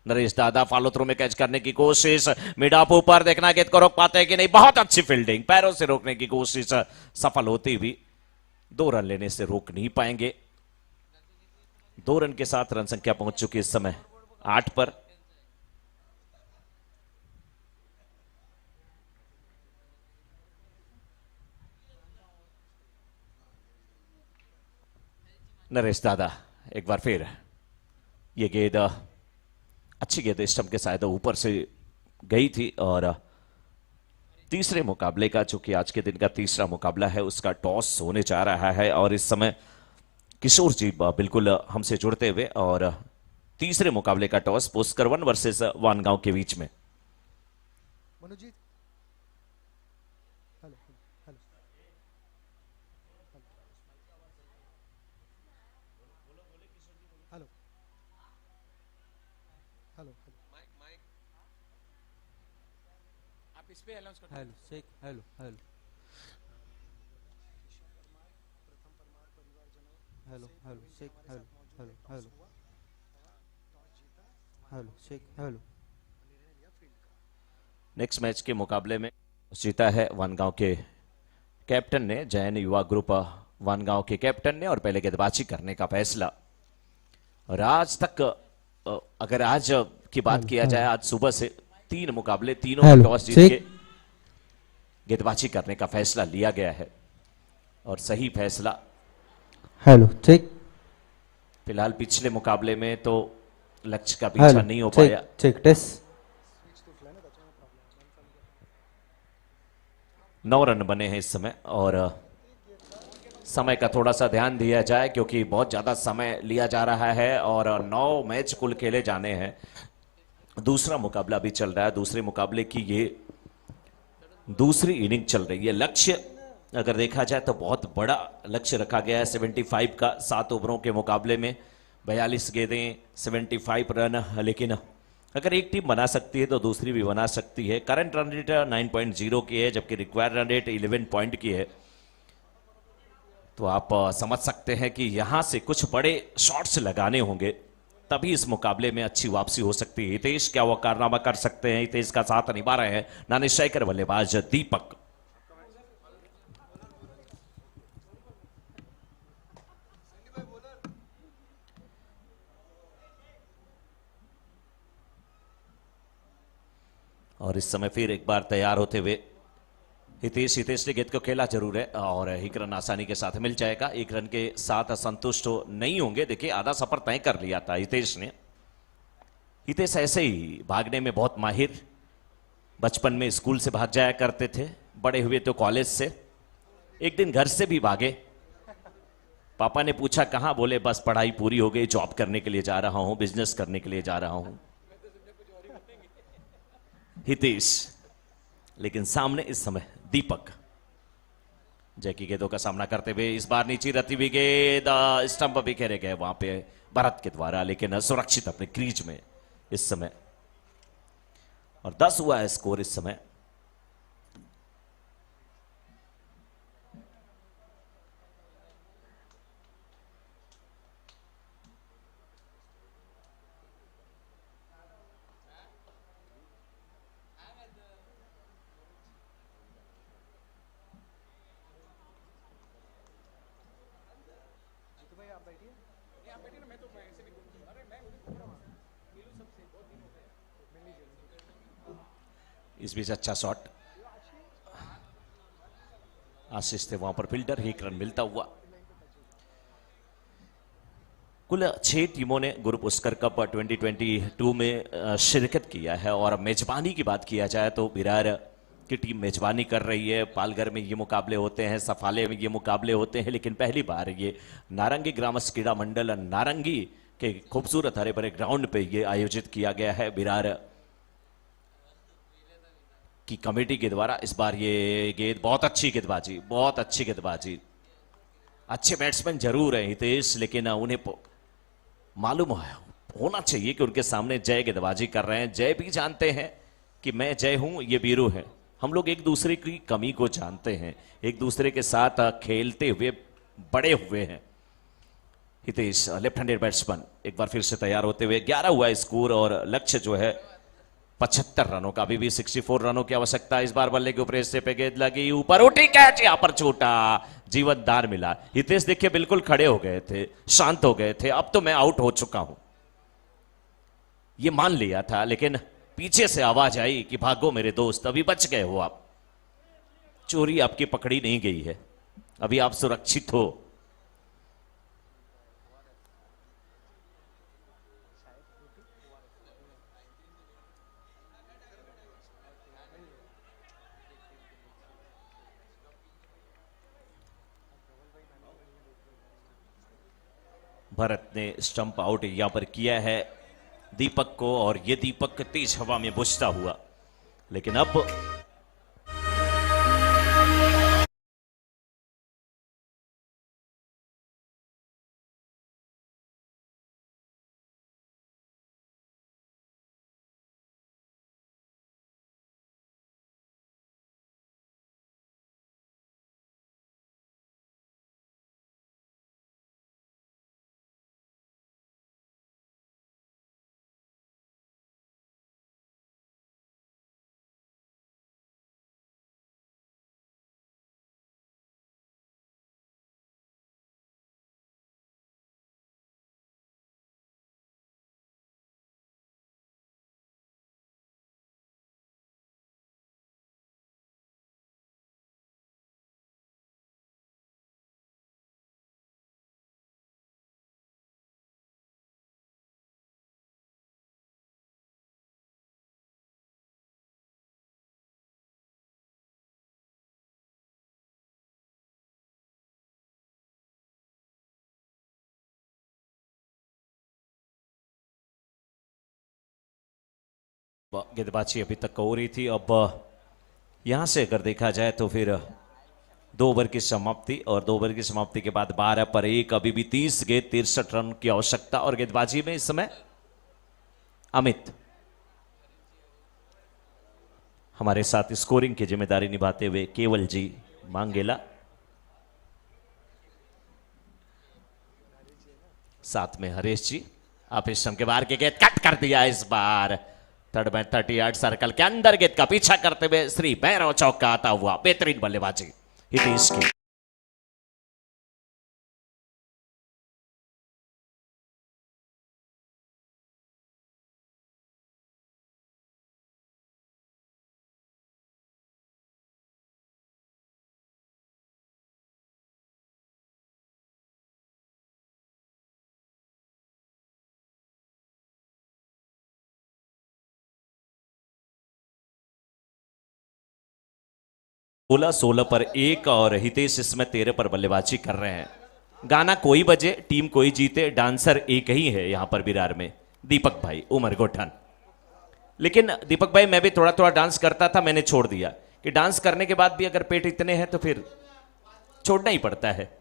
नरेश दादा। फॉलो थ्रू में कैच करने की कोशिश। मिड ऑफ ऊपर, देखना गेंद को रोक पाते हैं कि नहीं। बहुत अच्छी फील्डिंग, पैरों से रोकने की कोशिश सफल होती हुई 2 रन लेने से रोक नहीं पाएंगे। 2 रन के साथ रन संख्या पहुंच चुकी इस समय 8 पर। नरेश दादा एक बार फिर। ये गेंद अच्छी गेंद स्टंप के शायद ऊपर से गई थी। और तीसरे मुकाबले का, जो कि आज के दिन का तीसरा मुकाबला है, उसका टॉस होने जा रहा है। और इस समय किशोर जी बिल्कुल हमसे जुड़ते हुए। और तीसरे मुकाबले का टॉस पुष्कर 1 वर्सेस वानगांव के बीच में। Manoj ji, hello hello hello hello hello check hello hello hello hello check hello hello hello hello check hello next match के मुकाबले में जीता है वनगांव के कैप्टन ने, जैन युवा ग्रुप वनगांव के कैप्टन ने, और पहले गेंदबाजी करने का फैसला। और आज तक अगर आज की बात किया जाए, आज सुबह से 3 मुकाबले, तीनों में टॉस जीत के गेंदबाजी करने का फैसला लिया गया है और सही फैसला। हेलो चेक फिलहाल पिछले मुकाबले में तो लक्ष्य का पीछा नहीं हो पाया। चेक टेस्ट 9 रन बने हैं इस समय और समय का थोड़ा सा ध्यान दिया जाए क्योंकि बहुत ज्यादा समय लिया जा रहा है और 9 मैच कुल खेले जाने हैं। दूसरा मुकाबला भी चल रहा है, दूसरे मुकाबले की ये दूसरी इनिंग चल रही है। लक्ष्य अगर देखा जाए तो बहुत बड़ा लक्ष्य रखा गया है 75 का। 7 ओवरों के मुकाबले में 42 गेंदें, 75 रन। लेकिन अगर एक टीम बना सकती है तो दूसरी भी बना सकती है। करंट रन रेट 9.0 की है जबकि रिक्वायर्ड रन रेट 11 पॉइंट की है। तो आप समझ सकते हैं कि यहां से कुछ बड़े शॉट्स लगाने होंगे तभी इस मुकाबले में अच्छी वापसी हो सकती है। हितेश क्या वो कारनामा कर सकते हैं? हितेश का साथ निभा रहे हैं नानिशाइकर बल्लेबाज दीपक। और इस समय फिर एक बार तैयार होते हुए हितेश ने गेंद को खेला जरूर है और एक रन आसानी के साथ मिल जाएगा। 1 रन के साथ असंतुष्ट नहीं होंगे। देखिए आधा सफर तय कर लिया था हितेश ने। हितेश ऐसे ही भागने में बहुत माहिर, बचपन में स्कूल से भाग जाया करते थे, बड़े हुए तो कॉलेज से। एक दिन घर से भी भागे। पापा ने पूछा कहां? बोले बस पढ़ाई पूरी हो गई, जॉब करने के लिए जा रहा हूं, बिजनेस करने के लिए जा रहा हूं। हितेश, लेकिन सामने इस समय दीपक जय की गेंदों का सामना करते हुए इस बार नीचे रहती हुई गेंद स्टंप भी घेरे गए वहां पे भरत के द्वारा, लेकिन सुरक्षित अपने क्रीज में इस समय। और 10 हुआ है स्कोर इस समय। इस बीच अच्छा शॉट, आशीष थे वहां पर फील्डर। 1 रन मिलता हुआ। कुल 6 टीमों ने गुरु पुरस्कार कप 2022 में शिरकत किया है और मेजबानी की बात किया जाए तो विरार की टीम मेजबानी कर रही है। पालघर में ये मुकाबले होते हैं, सफाले में ये मुकाबले होते हैं, लेकिन पहली बार ये नारंगी ग्रामस क्रीड़ा मंडल नारंगी के खूबसूरत हरे भरे ग्राउंड पे ये आयोजित किया गया है विरार की कमेटी के द्वारा। इस बार ये गेंद बहुत अच्छी गेंदबाजी, बहुत अच्छी गेंदबाजी। अच्छे बैट्समैन जरूर हैं हितेश, लेकिन उन्हें मालूम होना चाहिए कि उनके सामने जय गेंदबाजी कर रहे हैं। जय भी जानते हैं कि मैं जय हूं, ये वीरू है। हम लोग एक दूसरे की कमी को जानते हैं, एक दूसरे के साथ खेलते हुए बड़े हुए हैं। हितेश लेफ्ट हैंडेड बैट्समैन एक बार फिर से तैयार होते हुए। 11 हुआ स्कोर और लक्ष्य जो है 75 रनों का। अभी भी 64 रनों की आवश्यकता। इस बार बल्ले के ऊपर हिस्से पे गेंद लगी, ऊपर उठी, कैच यहां पर छूटा, जीवनदान मिला। हितेश देखिए बिल्कुल खड़े हो गए थे, शांत हो गए थे। अब तो मैं आउट हो चुका हूं ये मान लिया था, लेकिन पीछे से आवाज आई कि भागो मेरे दोस्त, अभी बच गए हो आप, चोरी आपकी पकड़ी नहीं गई है, अभी आप सुरक्षित हो। भरत ने स्टंप आउट यहां पर किया है दीपक को, और ये दीपक तेज हवा में बुझता हुआ, लेकिन अब गेंदबाजी अभी तक हो रही थी। अब यहां से अगर देखा जाए तो फिर 2 ओवर की समाप्ति, और 2 ओवर की समाप्ति के बाद 12 पर 1, अभी भी 30 गेंद 63 रन की आवश्यकता। और गेंदबाजी में इस समय अमित हमारे साथ स्कोरिंग की जिम्मेदारी निभाते हुए केवल जी मांगेला, साथ में हरीश जी। आप इस के बाहर के गेंद कट कर दिया इस बार। थर्ड में 30 यार्ड सर्कल के अंदर गेंद का पीछा करते हुए श्री भैरव चौका आता हुआ। बेहतरीन बल्लेबाजी हितेश की। सोलह 16 पर 1 और हितेश इसमें 13 पर बल्लेबाजी कर रहे हैं। गाना कोई बजे टीम कोई जीते, डांसर एक ही है यहां पर विरार में, दीपक भाई उमर गोठन। लेकिन दीपक भाई मैं भी थोड़ा थोड़ा डांस करता था, मैंने छोड़ दिया कि डांस करने के बाद भी अगर पेट इतने हैं तो फिर छोड़ना ही पड़ता है।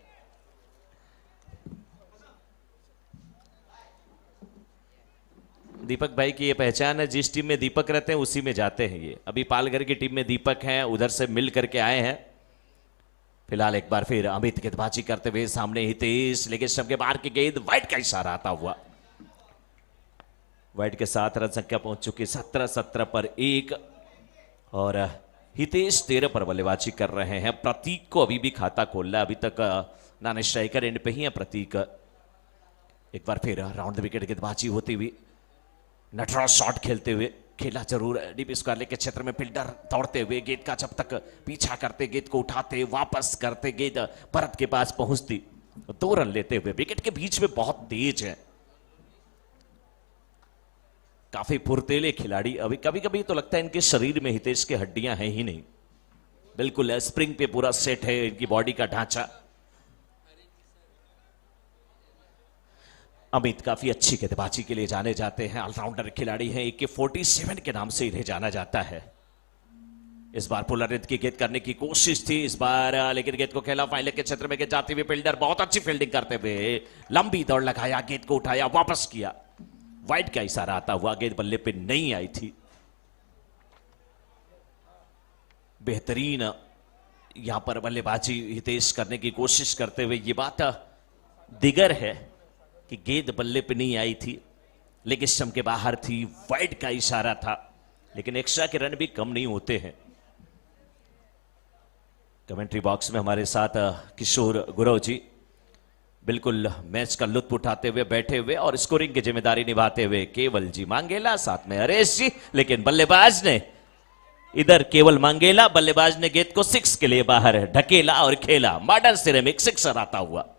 दीपक भाई की ये पहचान है, जिस टीम में दीपक रहते हैं उसी में जाते हैं ये। अभी पालघर की टीम में दीपक हैं, उधर से मिल करके आए हैं। फिलहाल एक बार फिर अमित गेंदबाजी करते हुए, सामने हितेश, लेकिन सबके बाहर की गेंद वाइड का इशारा आता हुआ। वाइड के साथ रन संख्या पहुंच चुकी 17 पर 1 और हितेश 13 पर बल्लेबाजी कर रहे हैं। प्रतीक को अभी भी खाता खोलना है, अभी तक नॉन स्ट्राइकर एंड पे ही है प्रतीक। एक बार फिर राउंड द विकेट गेंदबाजी होती हुई, नटराज शॉट खेलते हुए, खेला जरूर डीप स्क्वायर के क्षेत्र में, फील्डर दौड़ते हुए गेंद का जब तक पीछा करते, गेंद को उठाते वापस करते, गेंद परत के पास पहुंचती, 2 रन लेते हुए। विकेट के बीच में बहुत तेज है, काफी फुर्तीले खिलाड़ी। अभी कभी कभी तो लगता है इनके शरीर में हितेश के हड्डियां हैं ही नहीं, बिल्कुल स्प्रिंग पे पूरा सेट है इनकी बॉडी का ढांचा। अमित काफी अच्छी गेंदबाजी के लिए जाने जाते हैं, ऑलराउंडर खिलाड़ी हैं, AK-47 के नाम से इन्हें जाना जाता है। इस बार पुलरित की गेंद करने की कोशिश थी इस बार, लेकिन गेंद को खेला फाइनल के क्षेत्र में गेंद जाती हुई, फील्डर बहुत अच्छी फील्डिंग करते हुए लंबी दौड़ लगाया, गेंद को उठाया वापस किया, वाइड का इशारा आता हुआ, गेंद बल्ले पे नहीं आई थी। बेहतरीन यहां पर बल्लेबाजी हितेश करने की कोशिश करते हुए। ये बात दिगर है कि गेंद बल्ले पे नहीं आई थी, लेकिन स्टंप के बाहर थी, वाइड का इशारा था, लेकिन एक्स्ट्रा के रन भी कम नहीं होते हैं। कमेंट्री बॉक्स में हमारे साथ किशोर गुरव जी बिल्कुल मैच का लुत्फ उठाते हुए बैठे हुए, और स्कोरिंग की जिम्मेदारी निभाते हुए केवल जी मांगेला, साथ में हरेश जी। लेकिन बल्लेबाज ने इधर केवल मांगेला, बल्लेबाज ने गेंद को 6 के लिए बाहर ढकेला और खेला, मॉडर्न सिरेमिक 6 आता हुआ।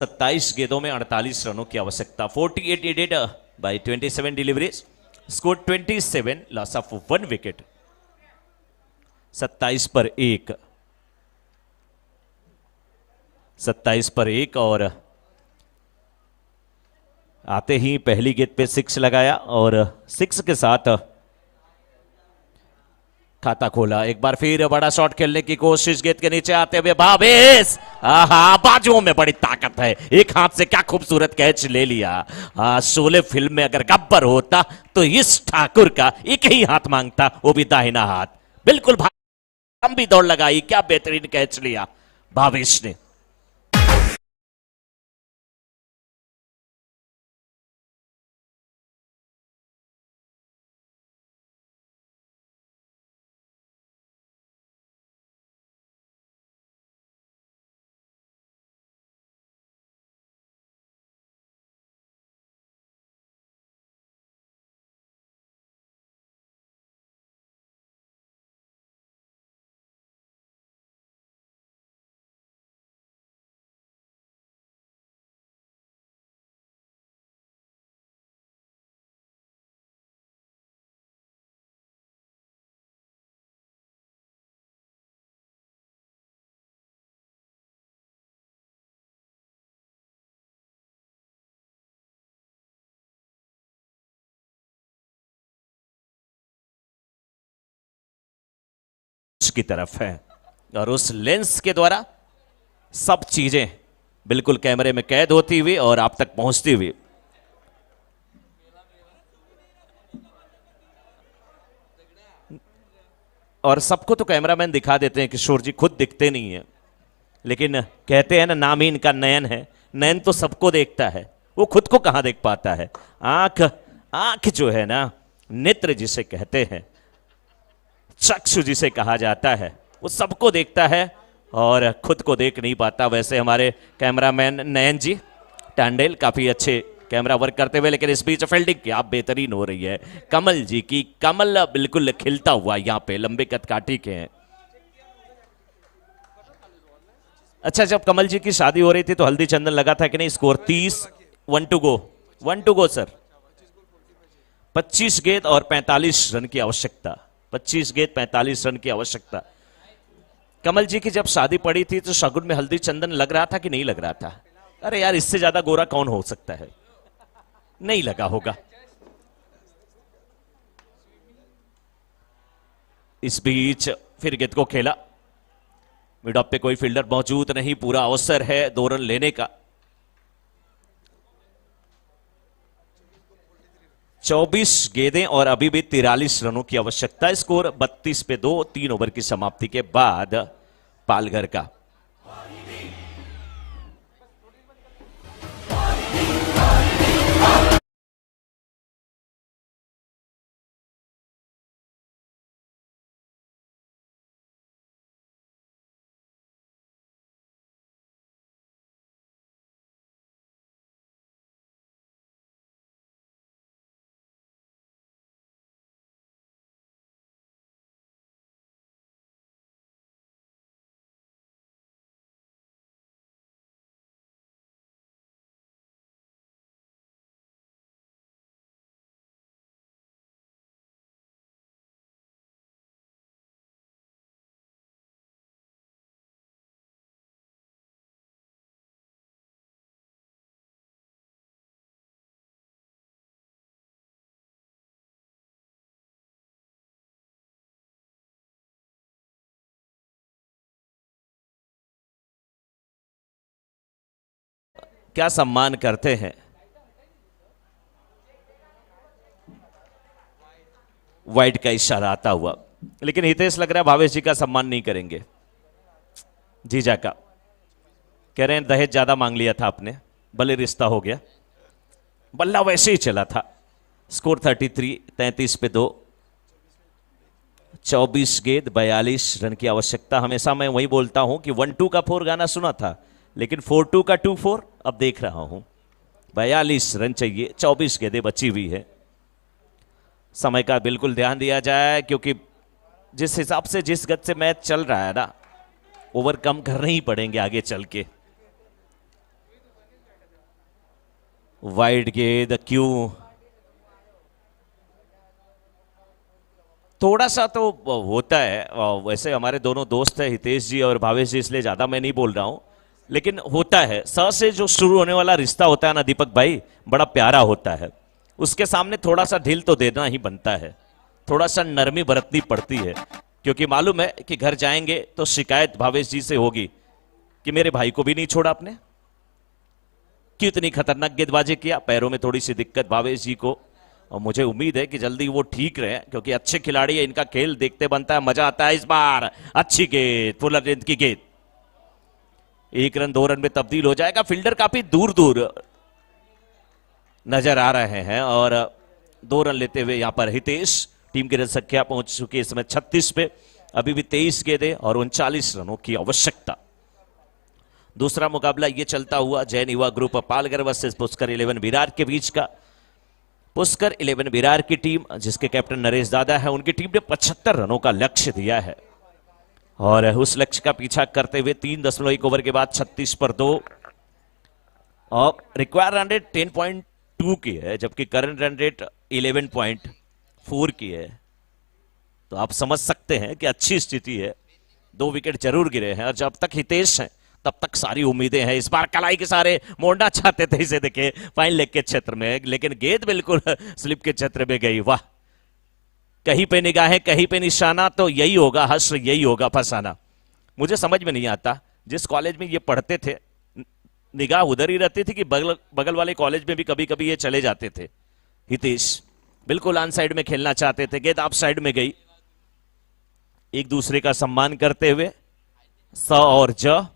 सत्ताईस गेंदों में 48 रनों की आवश्यकता। 48 added by 27 deliveries, score 27, loss of 1 wicket. 27 पर 1, 27 पर 1 और आते ही पहली गेंद पे 6 लगाया और 6 के साथ खाता खोला। एक बार फिर बड़ा शॉट खेलने की कोशिश, गेंद के नीचे आते हुए भावेश, बाजुओं में बड़ी ताकत है, एक हाथ से क्या खूबसूरत कैच ले लिया। शोले फिल्म में अगर गब्बर होता तो इस ठाकुर का एक ही हाथ मांगता, वो भी दाहिना हाथ। बिल्कुल लंबी दौड़ लगाई, क्या बेहतरीन कैच लिया भावेश ने। की तरफ है और उस लेंस के द्वारा सब चीजें बिल्कुल कैमरे में कैद होती हुई और आप तक पहुंचती हुई। और सबको तो कैमरामैन दिखा देते हैं, किशोर जी खुद दिखते नहीं है, लेकिन कहते हैं ना, नाम ही इनका नयन है। नयन तो सबको देखता है, वो खुद को कहां देख पाता है। आंख, आंख जो है ना, नेत्र जिसे कहते हैं, चक्षु जिसे कहा जाता है, वो सबको देखता है और खुद को देख नहीं पाता। वैसे हमारे कैमरामैन नयन जी टांडेल काफी अच्छे कैमरा वर्क करते हुए, लेकिन इस बीच फील्डिंग क्या बेहतरीन हो रही है कमल जी की। कमल बिल्कुल खिलता हुआ यहाँ पे, लंबे कदकाठी के हैं। अच्छा, जब कमल जी की शादी हो रही थी तो हल्दी चंदन लगा था कि नहीं? Score 30, 1 to go sir. 25 गेंद और 45 रन की आवश्यकता। 25 गेंद 45 रन की आवश्यकता। कमल जी की जब शादी पड़ी थी तो शगुन में हल्दी चंदन लग रहा था कि नहीं लग रहा था? अरे यार, इससे ज्यादा गोरा कौन हो सकता है? नहीं लगा होगा। इस बीच फिर गेंद को खेला, मिड ऑफ पे कोई फील्डर मौजूद नहीं, पूरा अवसर है 2 रन लेने का। 24 गेंदें और अभी भी 43 रनों की आवश्यकता। स्कोर 32 पे 2, 3 ओवर की समाप्ति के बाद पालघर का। क्या सम्मान करते हैं? वाइड का इशारा आता हुआ, लेकिन हितेश लग रहा है भावेश जी का सम्मान नहीं करेंगे। जीजा का कह रहे हैं दहेज ज्यादा मांग लिया था आपने, भले रिश्ता हो गया। बल्ला वैसे ही चला था। स्कोर 33 पे 2, 24 गेंद 42 रन की आवश्यकता। हमेशा मैं वही बोलता हूं कि 1-2 का 4 गाना सुना था, लेकिन 4-2 का 2-4 अब देख रहा हूं। 42 रन चाहिए, 24 गेंदें बची हुई है। समय का बिल्कुल ध्यान दिया जाए, क्योंकि जिस हिसाब से, जिस गति से मैच चल रहा है ना, ओवर कम करने ही पड़ेंगे आगे चल के। वाइड गेंद क्यों? थोड़ा सा तो होता है, वैसे हमारे दोनों दोस्त हैं हितेश जी और भावेश जी, इसलिए ज्यादा मैं नहीं बोल रहा हूं, लेकिन होता है। स से जो शुरू होने वाला रिश्ता होता है ना दीपक भाई, बड़ा प्यारा होता है। उसके सामने थोड़ा सा ढील तो देना ही बनता है, थोड़ा सा नरमी बरतनी पड़ती है, क्योंकि मालूम है कि घर जाएंगे तो शिकायत भावेश जी से होगी कि मेरे भाई को भी नहीं छोड़ा आपने, क्यों इतनी खतरनाक गेंदबाजी किया। पैरों में थोड़ी सी दिक्कत भावेश जी को, और मुझे उम्मीद है कि जल्दी वो ठीक रहे, क्योंकि अच्छे खिलाड़ी है, इनका खेल देखते बनता है, मजा आता है। इस बार अच्छी गेंद, फुल लेंथ की गेंद, 1 रन 2 रन में तब्दील हो जाएगा। फील्डर काफी दूर दूर नजर आ रहे हैं और 2 रन लेते हुए यहां पर हितेश। टीम की रन संख्या पहुंच चुकी है इस समय 36 पे, अभी भी 23 गेंदें और 39 रनों की आवश्यकता। दूसरा मुकाबला ये चलता हुआ जैन युवा ग्रुप पालघर वर्सेस पुष्कर 11 विरार के बीच का। पुष्कर 11 विरार की टीम, जिसके कैप्टन नरेश दादा है, उनकी टीम ने 75 रनों का लक्ष्य दिया है और उस लक्ष्य का पीछा करते हुए 3.1 ओवर के बाद 36 पर 2 और रिक्वायर रन रेट 10.2 की है, जबकि करंट रन रेट 11.4 की है। तो आप समझ सकते हैं कि अच्छी स्थिति है। 2 विकेट जरूर गिरे हैं और जब तक हितेश हैं तब तक सारी उम्मीदें हैं। इस बार कलाई के सारे मोड़ना चाहते थे इसे, देखे फाइन लेग के क्षेत्र में, लेकिन गेंद बिल्कुल स्लिप के क्षेत्र में गई। वाह, कहीं पे निगाहें कहीं पे निशाना, तो यही होगा हश्र, यही होगा फसाना। मुझे समझ में नहीं आता, जिस कॉलेज में ये पढ़ते थे निगाह उधर ही रहती थी कि बगल बगल वाले कॉलेज में भी कभी कभी ये चले जाते थे। हितेश बिल्कुल ऑन साइड में खेलना चाहते थे, गेंद ऑफ साइड में गई। एक दूसरे का सम्मान करते हुए स और ज।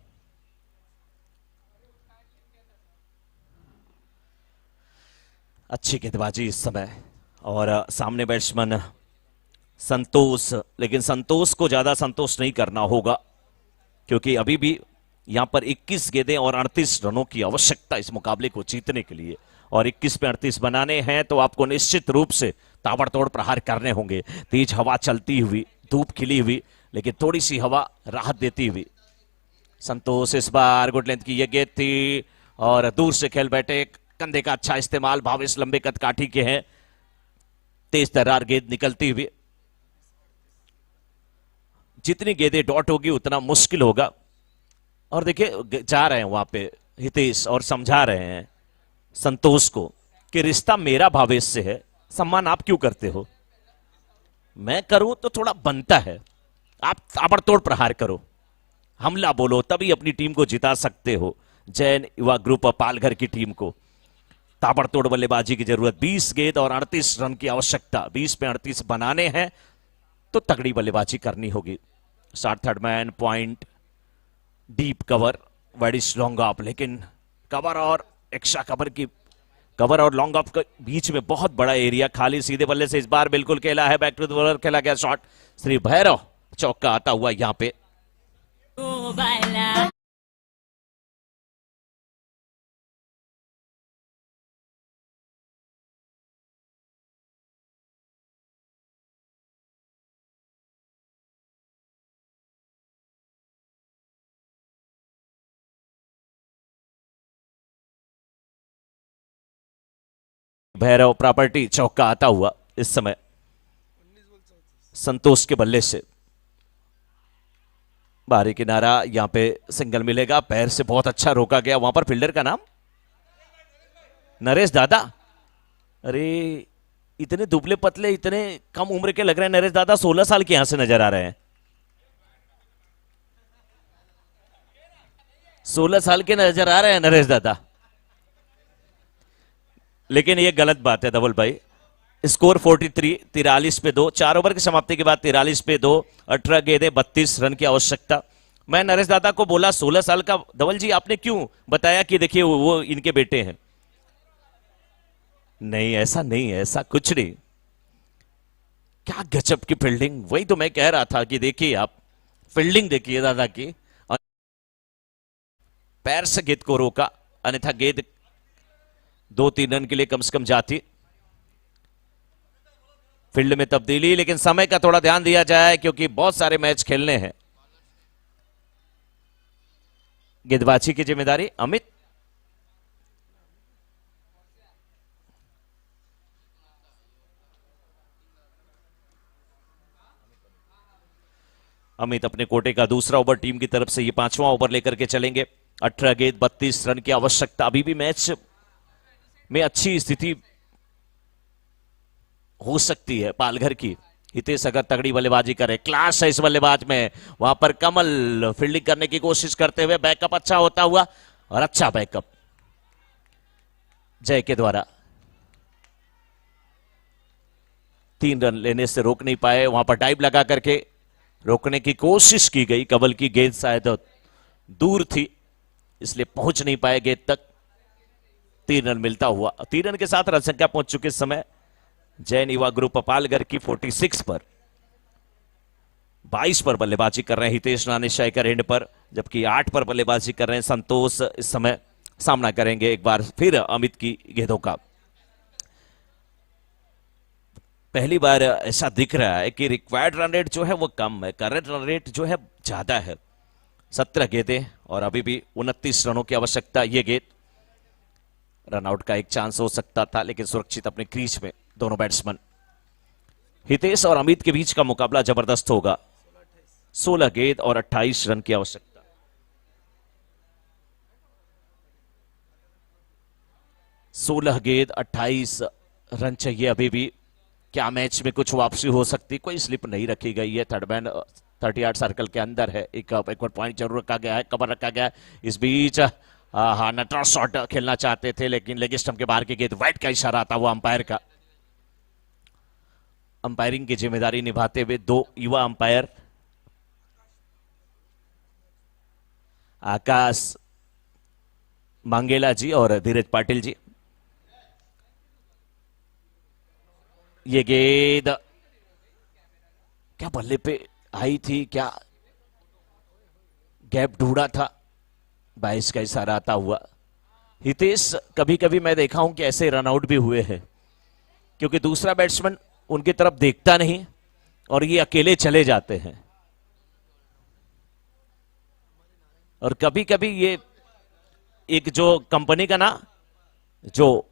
अच्छी गेंदबाजी इस समय, और सामने बैट्समैन संतोष, लेकिन संतोष को ज्यादा संतोष नहीं करना होगा क्योंकि अभी भी यहां पर 21 गेंदें और 38 रनों की आवश्यकता इस मुकाबले को जीतने के लिए, और 21 पे 38 बनाने हैं तो आपको निश्चित रूप से ताबड़तोड़ प्रहार करने होंगे। तेज हवा चलती हुई, धूप खिली हुई, लेकिन थोड़ी सी हवा राहत देती हुई। संतोष इस बार गुड लेंथ की ये गेंद थी और दूर से खेल बैठे, कंधे का अच्छा इस्तेमाल, भावेश लंबे कद काठी के हैं, तेज तर्रार गेंद निकलती हुई। जितनी गेंदें डॉट होगी उतना मुश्किल होगा। और देखिए जा रहे हैं वहां पे हितेश और समझा रहे हैं संतोष को कि रिश्ता मेरा भावेश से है, सम्मान आप क्यों करते हो? मैं करूं तो थोड़ा बनता है, आप ताबड़तोड़ प्रहार करो, हमला बोलो, तभी अपनी टीम को जिता सकते हो। जैन युवा ग्रुप पालघर की टीम को ताबड़तोड़ बल्लेबाजी की जरूरत, 20 गेंद और 38 रन की आवश्यकता, 20 पे 38 बनाने हैं तो तगड़ी बल्लेबाजी करनी होगी। Shot third man point, deep cover, widish long off, लेकिन कवर और एक्स्ट्रा कवर और लॉन्ग ऑफ के बीच में बहुत बड़ा एरिया खाली, सीधे बल्ले से इस बार बिल्कुल खेला है, बैक टू द बॉलर खेला गया शॉट, श्री भैरव चौका आता हुआ यहां पे। भैरव प्रॉपर्टी चौका आता हुआ इस समय संतोष के बल्ले से। बाहरी किनारा, यहां पे सिंगल मिलेगा, पैर से बहुत अच्छा रोका गया। वहां पर फील्डर का नाम नरेश दादा। अरे इतने दुबले पतले, इतने कम उम्र के लग रहे हैं नरेश दादा, 16 साल के यहां से नजर आ रहे हैं। 16 साल के नजर आ रहे हैं नरेश दादा, लेकिन ये गलत बात है धवल भाई। स्कोर 43, 43 पे 2, 4 ओवर की समाप्ति के बाद 43 पे 2, 18 गेंदें, 32 रन की आवश्यकता। मैं नरेश दादा को बोला 16 साल का, धवल जी आपने क्यों बताया कि देखिए वो इनके बेटे हैं? नहीं ऐसा नहीं है, ऐसा कुछ नहीं। क्या गजब की फील्डिंग, वही तो मैं कह रहा था कि देखिए आप फील्डिंग देखिए दादा की, पैर से गेंद को रोका, अन्यथा गेंद 2-3 रन के लिए कम से कम जाती। फील्ड में तब्दीली, लेकिन समय का थोड़ा ध्यान दिया जाए क्योंकि बहुत सारे मैच खेलने हैं। गेंदबाजी की जिम्मेदारी अमित। अमित अपने कोटे का दूसरा ओवर टीम की तरफ से ये 5वां ओवर लेकर के चलेंगे। 18 गेंद 32 रन की आवश्यकता। अभी भी मैच में अच्छी स्थिति हो सकती है पालघर की। हितेश अगर तगड़ी बल्लेबाजी करे, क्लास है इस बल्लेबाज में, वहां पर कमल फील्डिंग करने की कोशिश करते हुए, बैकअप अच्छा होता हुआ, और अच्छा बैकअप जय के द्वारा। 3 रन लेने से रोक नहीं पाए, वहां पर डाइव लगा करके रोकने की कोशिश की गई, कमल की गेंद शायद दूर थी इसलिए पहुंच नहीं पाए गेंद तक। 3 रन मिलता हुआ, 3 रन के साथ रन संख्या पहुंच चुके समय जैन युवा ग्रुप पालघर की 46 पर। 22 पर बल्लेबाजी कर रहे हैं हितेश नानेशायकर एंड पर, जबकि 8 पर बल्लेबाजी कर रहे हैं संतोष। इस समय सामना करेंगे एक बार फिर अमित की गेंदों का। पहली बार ऐसा दिख रहा है कि रिक्वायर्ड रन रेट जो है वो कम है, करंट रन रेट जो है ज्यादा है। 17 गेंदें और अभी भी 29 रनों की आवश्यकता। ये गेंद रनआउट का एक चांस हो सकता था, लेकिन सुरक्षित अपने क्रीज में दोनों बैट्समैन। हितेश और अमित के बीच का मुकाबला जबरदस्त होगा। 16 गेंद और 28 रन की आवश्यकता। सोलह गेंद 28 रन चाहिए अभी भी क्या मैच में कुछ वापसी हो सकती, कोई स्लिप नहीं रखी गई है। थर्ड मैन 38 सर्कल के अंदर है। एक बार पॉइंट जरूर रखा गया है, कवर रखा गया है। इस बीच हाँ नटराज शॉट खेलना चाहते थे, लेकिन लेग स्टंप के बाहर की गेंद, वाइड का इशारा आता हुआ अंपायर का। अंपायरिंग की जिम्मेदारी निभाते हुए दो युवा अंपायर आकाश मांगेला जी और धीरज पाटिल जी। ये गेंद क्या बल्ले पे आई थी, क्या गैप ढूंढा था, 22 का इशारा आता हुआ। हितेश कभी कभी मैं देखा हूं कि ऐसे रनआउट भी हुए हैं, क्योंकि दूसरा बैट्समैन उनकी तरफ देखता नहीं और ये अकेले चले जाते हैं। और कभी कभी ये एक जो कंपनी का ना जो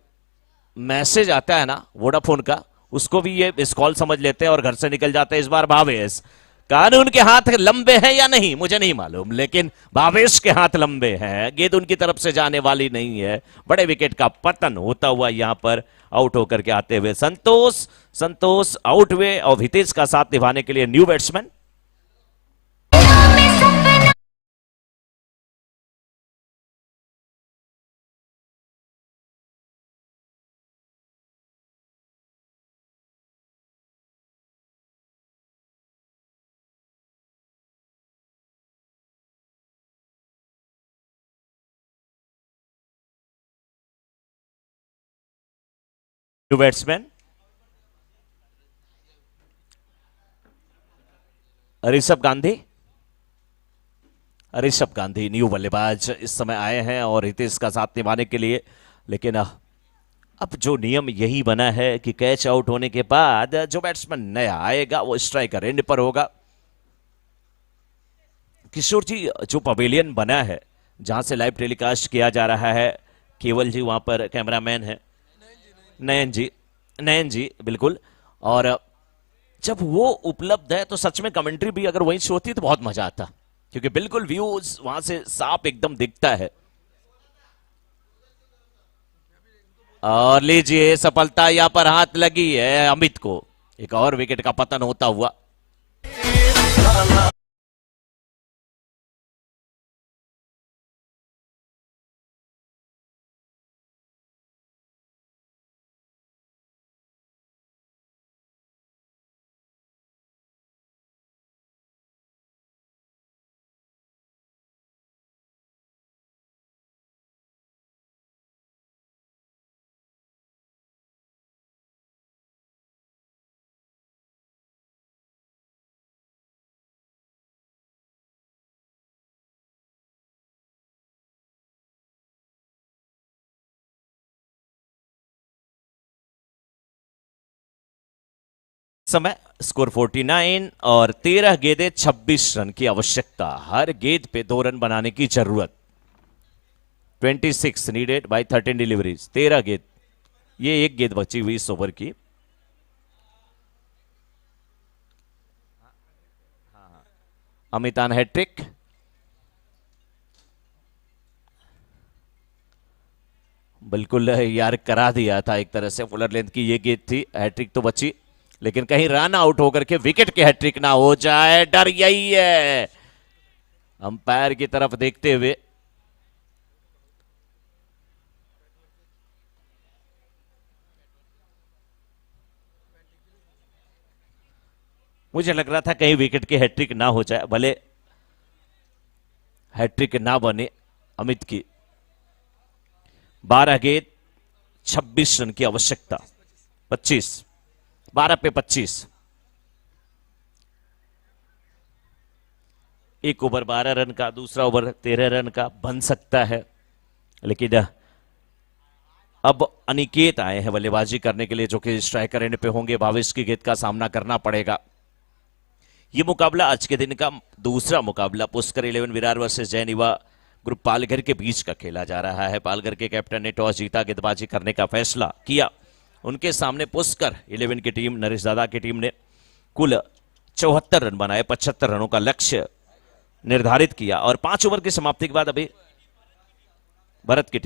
मैसेज आता है ना वोडाफोन का, उसको भी ये मिस कॉल समझ लेते हैं और घर से निकल जाते हैं। इस बार भावेश, कानून के हाथ लंबे हैं या नहीं मुझे नहीं मालूम, लेकिन भावेश के हाथ लंबे हैं, गेंद उनकी तरफ से जाने वाली नहीं है। बड़े विकेट का पतन होता हुआ यहां पर आउट होकर के आते हुए संतोष आउट हुए और हितेश का साथ निभाने के लिए new batsman. New batsman Rishabh Gandhi new बल्लेबाज इस समय आए हैं और हितेश का साथ निभाने के लिए। लेकिन अब जो नियम यही बना है कि कैच आउट होने के बाद जो बैट्समैन नया आएगा वो स्ट्राइकर एंड पर होगा। किशोर जी, जो पवेलियन बना है जहां से लाइव टेलीकास्ट किया जा रहा है, केवल जी वहां पर कैमरामैन है, नयन जी बिल्कुल। और जब वो उपलब्ध है तो सच में कमेंट्री भी अगर वहीं से होती तो बहुत मजा आता, क्योंकि बिल्कुल व्यूज वहां से साफ एकदम दिखता है। और लीजिए सफलता यहां पर हाथ लगी है अमित को, एक और विकेट का पतन होता हुआ। समय स्कोर 49 और 13 गेंदें 26 रन की आवश्यकता, हर गेंद पे 2 रन बनाने की जरूरत। 26 नीडेड बाय 13 डिलीवरीज, 13 गेंद, ये एक गेंद बची हुई इस ओवर की। अमितान हैट्रिक, बिल्कुल यार करा दिया था एक तरह से, फुलर लेंथ की ये गेंद थी, हैट्रिक तो बची, लेकिन कहीं रन आउट होकर के विकेट के हैट्रिक ना हो जाए, डर यही है अंपायर की तरफ देखते हुए। मुझे लग रहा था कहीं विकेट की हैट्रिक ना हो जाए, भले हैट्रिक ना बने अमित की। 12 गेंद 26 रन की आवश्यकता, 25, 12 पे 25, एक ओवर 12 रन का, दूसरा ओवर 13 रन का बन सकता है। लेकिन अब अनिकेत आए हैं बल्लेबाजी करने के लिए, जो कि स्ट्राइकर एंड पे होंगे, भावेश की गेंद का सामना करना पड़ेगा। यह मुकाबला आज के दिन का दूसरा मुकाबला पुष्कर 11 विरार वर्सेस जैन युवा ग्रुप पालघर के बीच का खेला जा रहा है। पालघर के कैप्टन ने टॉस जीता, गेंदबाजी करने का फैसला किया। उनके सामने पुष्कर 11 की टीम, नरेश दादा की टीम ने कुल 74 रन बनाए, 75 रनों का लक्ष्य निर्धारित किया। और 5 ओवर की समाप्ति के बाद अभी भरत की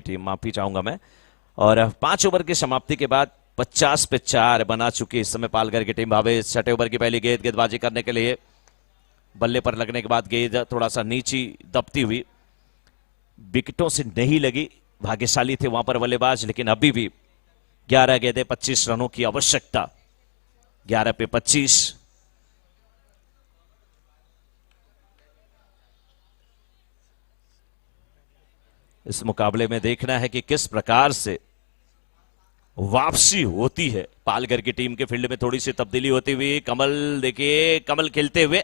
टीम, माफी चाहूंगा मैं, और 5 ओवर की समाप्ति के बाद 50 पे 4 बना चुकी इस समय पालघर की टीम। भावेश छठे ओवर की पहली गेंदबाजी करने के लिए बल्ले पर लगने के बाद गेंद थोड़ा सा नीची दबती हुई, विकेटों से नहीं लगी, भाग्यशाली थे वहां पर बल्लेबाज, लेकिन अभी भी 11 गेंदें 25 रनों की आवश्यकता। 11 पे 25। इस मुकाबले में देखना है कि किस प्रकार से वापसी होती है। पालघर की टीम के फील्ड में थोड़ी सी तब्दीली होती हुई, कमल देखिए, कमल खेलते हुए,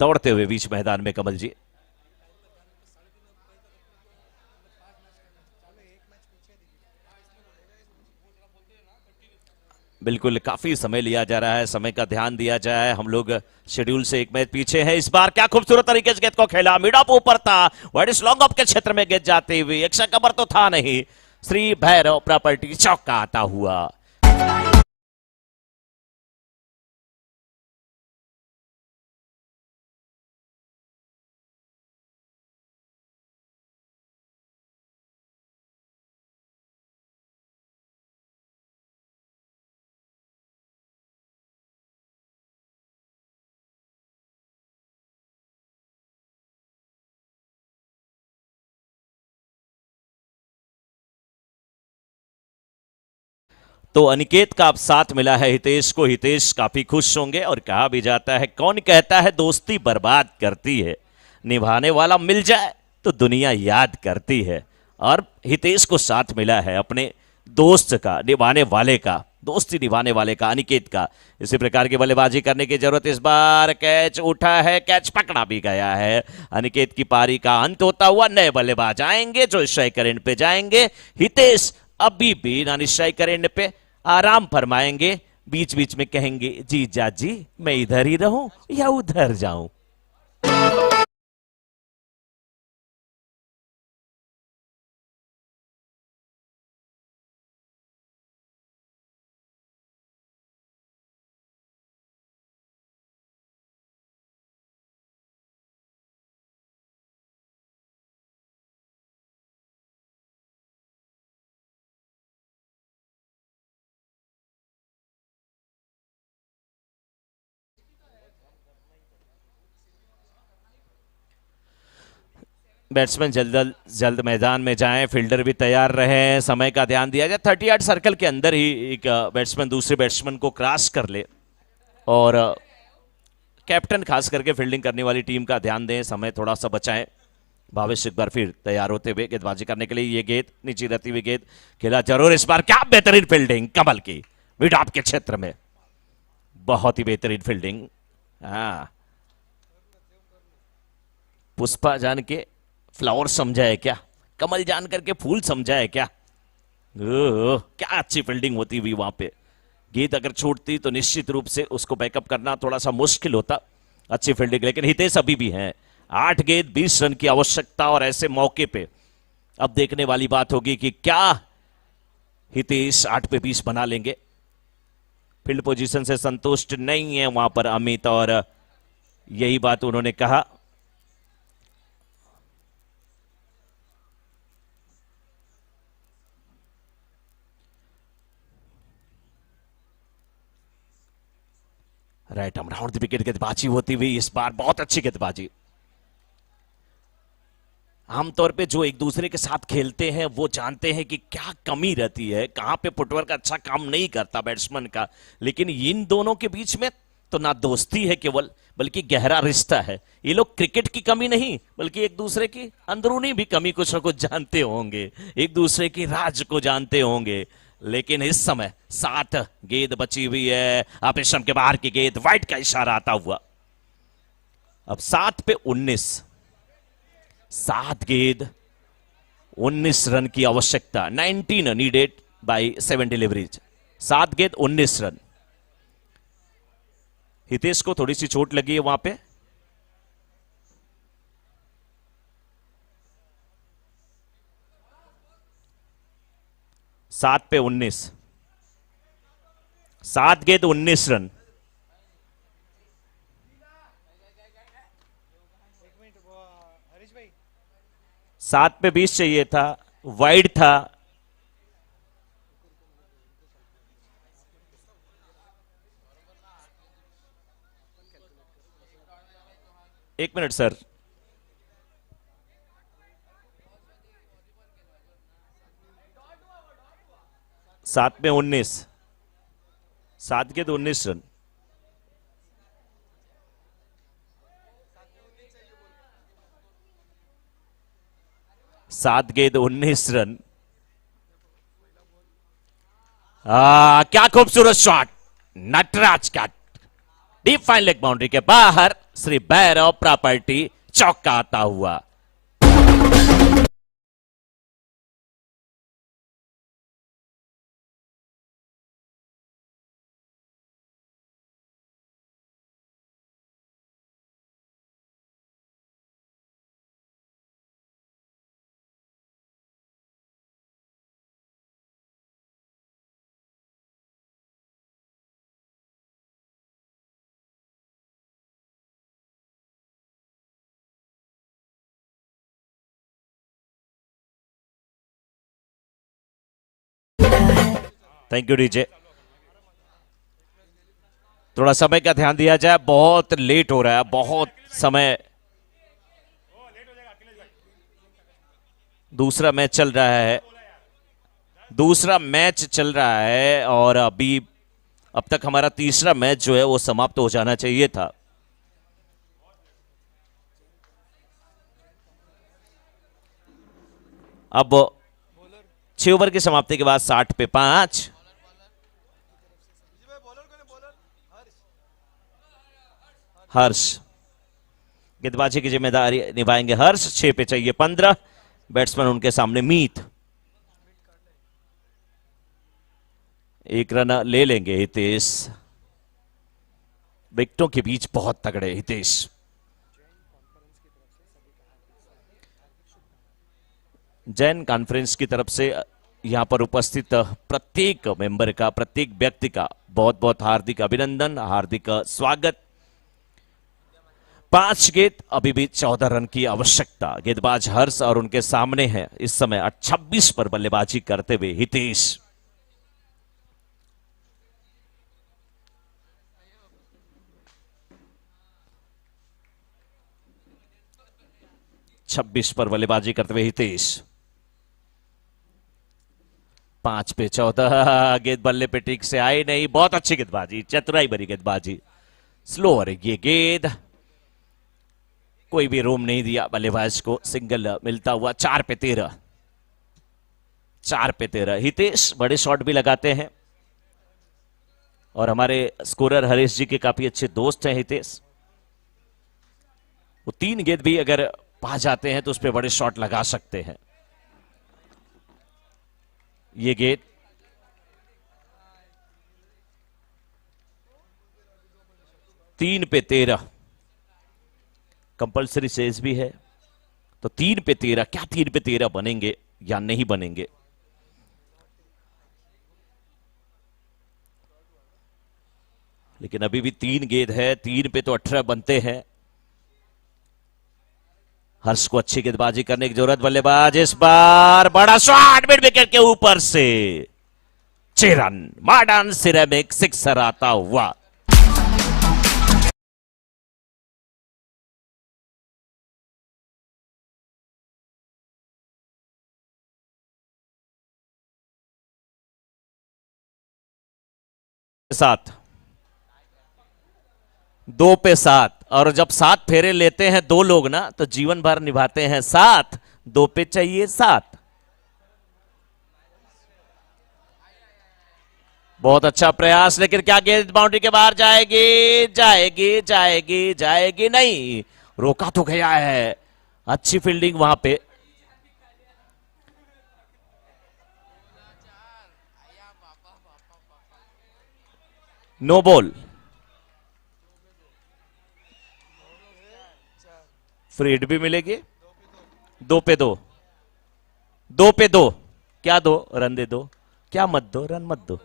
दौड़ते हुए बीच मैदान में कमल जी। बिल्कुल, काफी समय लिया जा रहा है, समय का ध्यान दिया जाए। हम लोग शेड्यूल से एक मैच पीछे हैं। इस बार क्या खूबसूरत तरीके से गेंद को खेला, मिड ऑफ ऊपर था, वाइड लॉन्ग ऑफ के क्षेत्र में गेंद जाती हुई, एक कवर तो था नहीं, श्री भैरव प्रॉपर्टी चौका आता हुआ। तो अनिकेत का अब साथ मिला है हितेश को। हितेश काफी खुश होंगे। और कहा भी जाता है, कौन कहता है दोस्ती बर्बाद करती है, निभाने वाला मिल जाए तो दुनिया याद करती है। और हितेश को साथ मिला है अपने दोस्त का, निभाने वाले का, दोस्ती निभाने वाले का, अनिकेत का। इसी प्रकार की बल्लेबाजी करने की जरूरत। इस बार कैच उठा है, कैच पकड़ा भी गया है। अनिकेत की पारी का अंत होता हुआ नए बल्लेबाज आएंगे जो स्ट्राइकर एंड पे जाएंगे। हितेश अभी भी स्ट्राइकर एंड पे आराम फरमाएंगे, बीच बीच में कहेंगे, जी जाजी मैं इधर ही रहूं या उधर जाऊं। बैट्समैन जल्द जल्द मैदान में जाएं, फील्डर भी तैयार रहे, समय का ध्यान दिया जाए। 38 सर्कल के अंदर ही एक बैट्समैन दूसरे बैट्समैन को क्रॉस कर ले। और कैप्टन खास करके फील्डिंग करने वाली टीम का ध्यान दें, समय थोड़ा सा बचाएं। भावेश एक बार फिर तैयार होते हुए गेंदबाजी करने के लिए। ये गेंद नीचे रहती हुई गेंद खेला जरूर। इस बार क्या बेहतरीन फील्डिंग कमल की, मिड ऑफ के क्षेत्र में बहुत ही बेहतरीन फील्डिंग। हाँ, पुष्पा जान के फ्लावर समझा है क्या, कमल जान करके फूल समझा है क्या। क्या अच्छी फील्डिंग होती हुई वहां पे। गेंद अगर छूटती तो निश्चित रूप से उसको बैकअप करना थोड़ा सा मुश्किल होता। अच्छी फील्डिंग, लेकिन हितेश अभी भी हैं। 8 गेंद 20 रन की आवश्यकता। और ऐसे मौके पे अब देखने वाली बात होगी कि क्या हितेश 8 पे 20 बना लेंगे। फील्ड पोजीशन से संतुष्ट नहीं है वहां पर अमित, और यही बात उन्होंने कहा। Right arm round the wicket गेंदबाजी होती हुई इस बार बहुत अच्छी गेंदबाजी। आमतौर पे जो एक दूसरे के साथ खेलते हैं वो जानते हैं कि क्या कमी रहती है, कहां पे फुटवर्क अच्छा काम नहीं करता बैट्समैन का। लेकिन इन दोनों के बीच में तो ना दोस्ती है केवल, बल्कि गहरा रिश्ता है। ये लोग क्रिकेट की कमी नहीं, बल्कि एक दूसरे की अंदरूनी भी कमी कुछ न कुछ जानते होंगे, एक दूसरे की राज को जानते होंगे। लेकिन इस समय 7 गेंद बची हुई है। ऑपरेशन के बाहर की गेंद, वाइड का इशारा आता हुआ। अब 7 पे 19, 7 गेंद 19 रन की आवश्यकता। 19 नीडेड बाय 7 डिलीवरीज। 7 गेंद 19 रन। हितेश को थोड़ी सी चोट लगी है वहां पे। सात पे 19, 7 गेंद 19 रन। सात पे 20 चाहिए था, वाइड था। एक मिनट सर। सात में 19, 7 गेंद 19 रन। सात गेंद 19 रन। क्या खूबसूरत शॉट, नटराज का डीप फाइन लेग बाउंड्री के बाहर, श्री भैरव प्रॉपर्टी चौका आता हुआ। Thank you DJ. थोड़ा समय का ध्यान दिया जाए, बहुत लेट हो रहा है, बहुत समय। दूसरा मैच चल रहा है, दूसरा मैच चल रहा है और अभी अब तक हमारा तीसरा मैच जो है वो समाप्त हो जाना चाहिए था। अब 6 ओवर की समाप्ति के बाद 60 पे 5। हर्ष गेंदबाजी की जिम्मेदारी निभाएंगे। हर्ष 6 पे चाहिए 15। बैट्समैन उनके सामने मीत। एक रन ले लेंगे हितेश। विकेटों के बीच बहुत तगड़े हितेश। जैन कॉन्फ्रेंस की तरफ से यहां पर उपस्थित प्रत्येक मेंबर का, प्रत्येक व्यक्ति का बहुत बहुत हार्दिक अभिनंदन, हार्दिक स्वागत। 5 गेंद, अभी भी 14 रन की आवश्यकता। गेंदबाज हर्ष और उनके सामने है इस समय 26 पर बल्लेबाजी करते हुए हितेश। छब्बीस पर बल्लेबाजी करते हुए हितेश। 5 पे 14। गेंद बल्ले पे ठीक से आई नहीं। बहुत अच्छी गेंदबाजी, चतुराई भरी गेंदबाजी। स्लोअर ये गेंद, कोई भी रूम नहीं दिया बल्लेबाज को, सिंगल मिलता हुआ। 4 पे 13। 4 पे 13। हितेश बड़े शॉट भी लगाते हैं और हमारे स्कोरर हरीश जी के काफी अच्छे दोस्त हैं हितेश। वो 3 गेंद भी अगर पा जाते हैं तो उस पर बड़े शॉट लगा सकते हैं। ये गेंद तीन पे 13। कंपल्सरी सेज भी है तो 3 पे 13। क्या 3 पे 13 बनेंगे या नहीं बनेंगे? लेकिन अभी भी 3 गेंद है, 3 पे तो 18 बनते हैं। हर्ष को अच्छी गेंदबाजी करने की जरूरत। बल्लेबाज इस बार बड़ा शॉट मिड विकेट के ऊपर से 6 रन। मॉडर्न सिरेमिक सिक्सर आता हुआ। सात, 2 पे 7। और जब 7 फेरे लेते हैं 2 लोग ना तो जीवन भर निभाते हैं साथ। 2 पे चाहिए 7। बहुत अच्छा प्रयास, लेकिन क्या गेंद बाउंड्री के बाहर जाएगी? जाएगी जाएगी जाएगी नहीं, रोका तो गया है। अच्छी फील्डिंग वहां पे। No ball. फ्री हिट भी मिलेगी। 2 पे 2। 2 पे 2। क्या दो? रन दे दो। क्या मत दो? रन मत दो।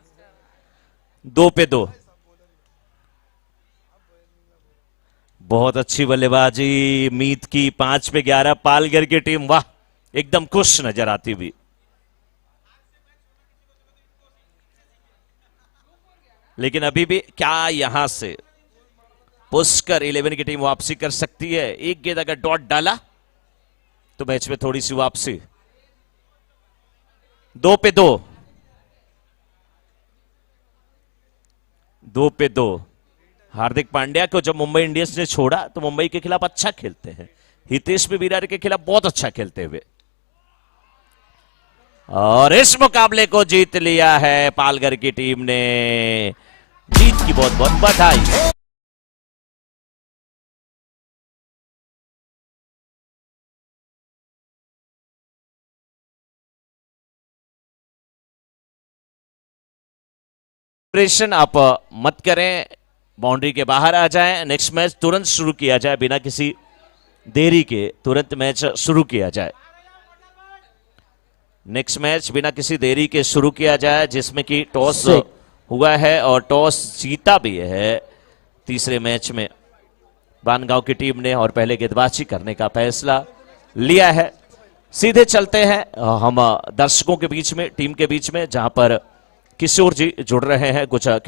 2 पे 2। बहुत अच्छी बल्लेबाजी मीत की। 5 पे 11। पालघर की टीम वाह एकदम खुश नजर आती हुई। लेकिन अभी भी क्या यहां से पुष्कर 11 की टीम वापसी कर सकती है। एक गेंद अगर डॉट डाला तो मैच में थोड़ी सी वापसी। 2 पे 2, 2 पे 2। हार्दिक पांड्या को जब मुंबई इंडियंस ने छोड़ा तो मुंबई के खिलाफ अच्छा खेलते हैं, हितेश भी विराट के खिलाफ बहुत अच्छा खेलते हुए, और इस मुकाबले को जीत लिया है पालघर की टीम ने। जीत की बहुत बहुत बधाई। प्रेशन आप मत करें, बाउंड्री के बाहर आ जाएं। नेक्स्ट मैच तुरंत शुरू किया जाए, बिना किसी देरी के तुरंत मैच शुरू किया जाए। नेक्स्ट मैच बिना किसी देरी के शुरू किया जाए, जिसमें कि टॉस हुआ है और टॉस जीता भी है तीसरे मैच में बानगांव की टीम ने, और पहले गेंदबाजी करने का फैसला लिया है। सीधे चलते हैं हम दर्शकों के बीच में, टीम के बीच में, जहां पर किशोर जी जुड़ रहे हैं। कुछ खिलाड़ी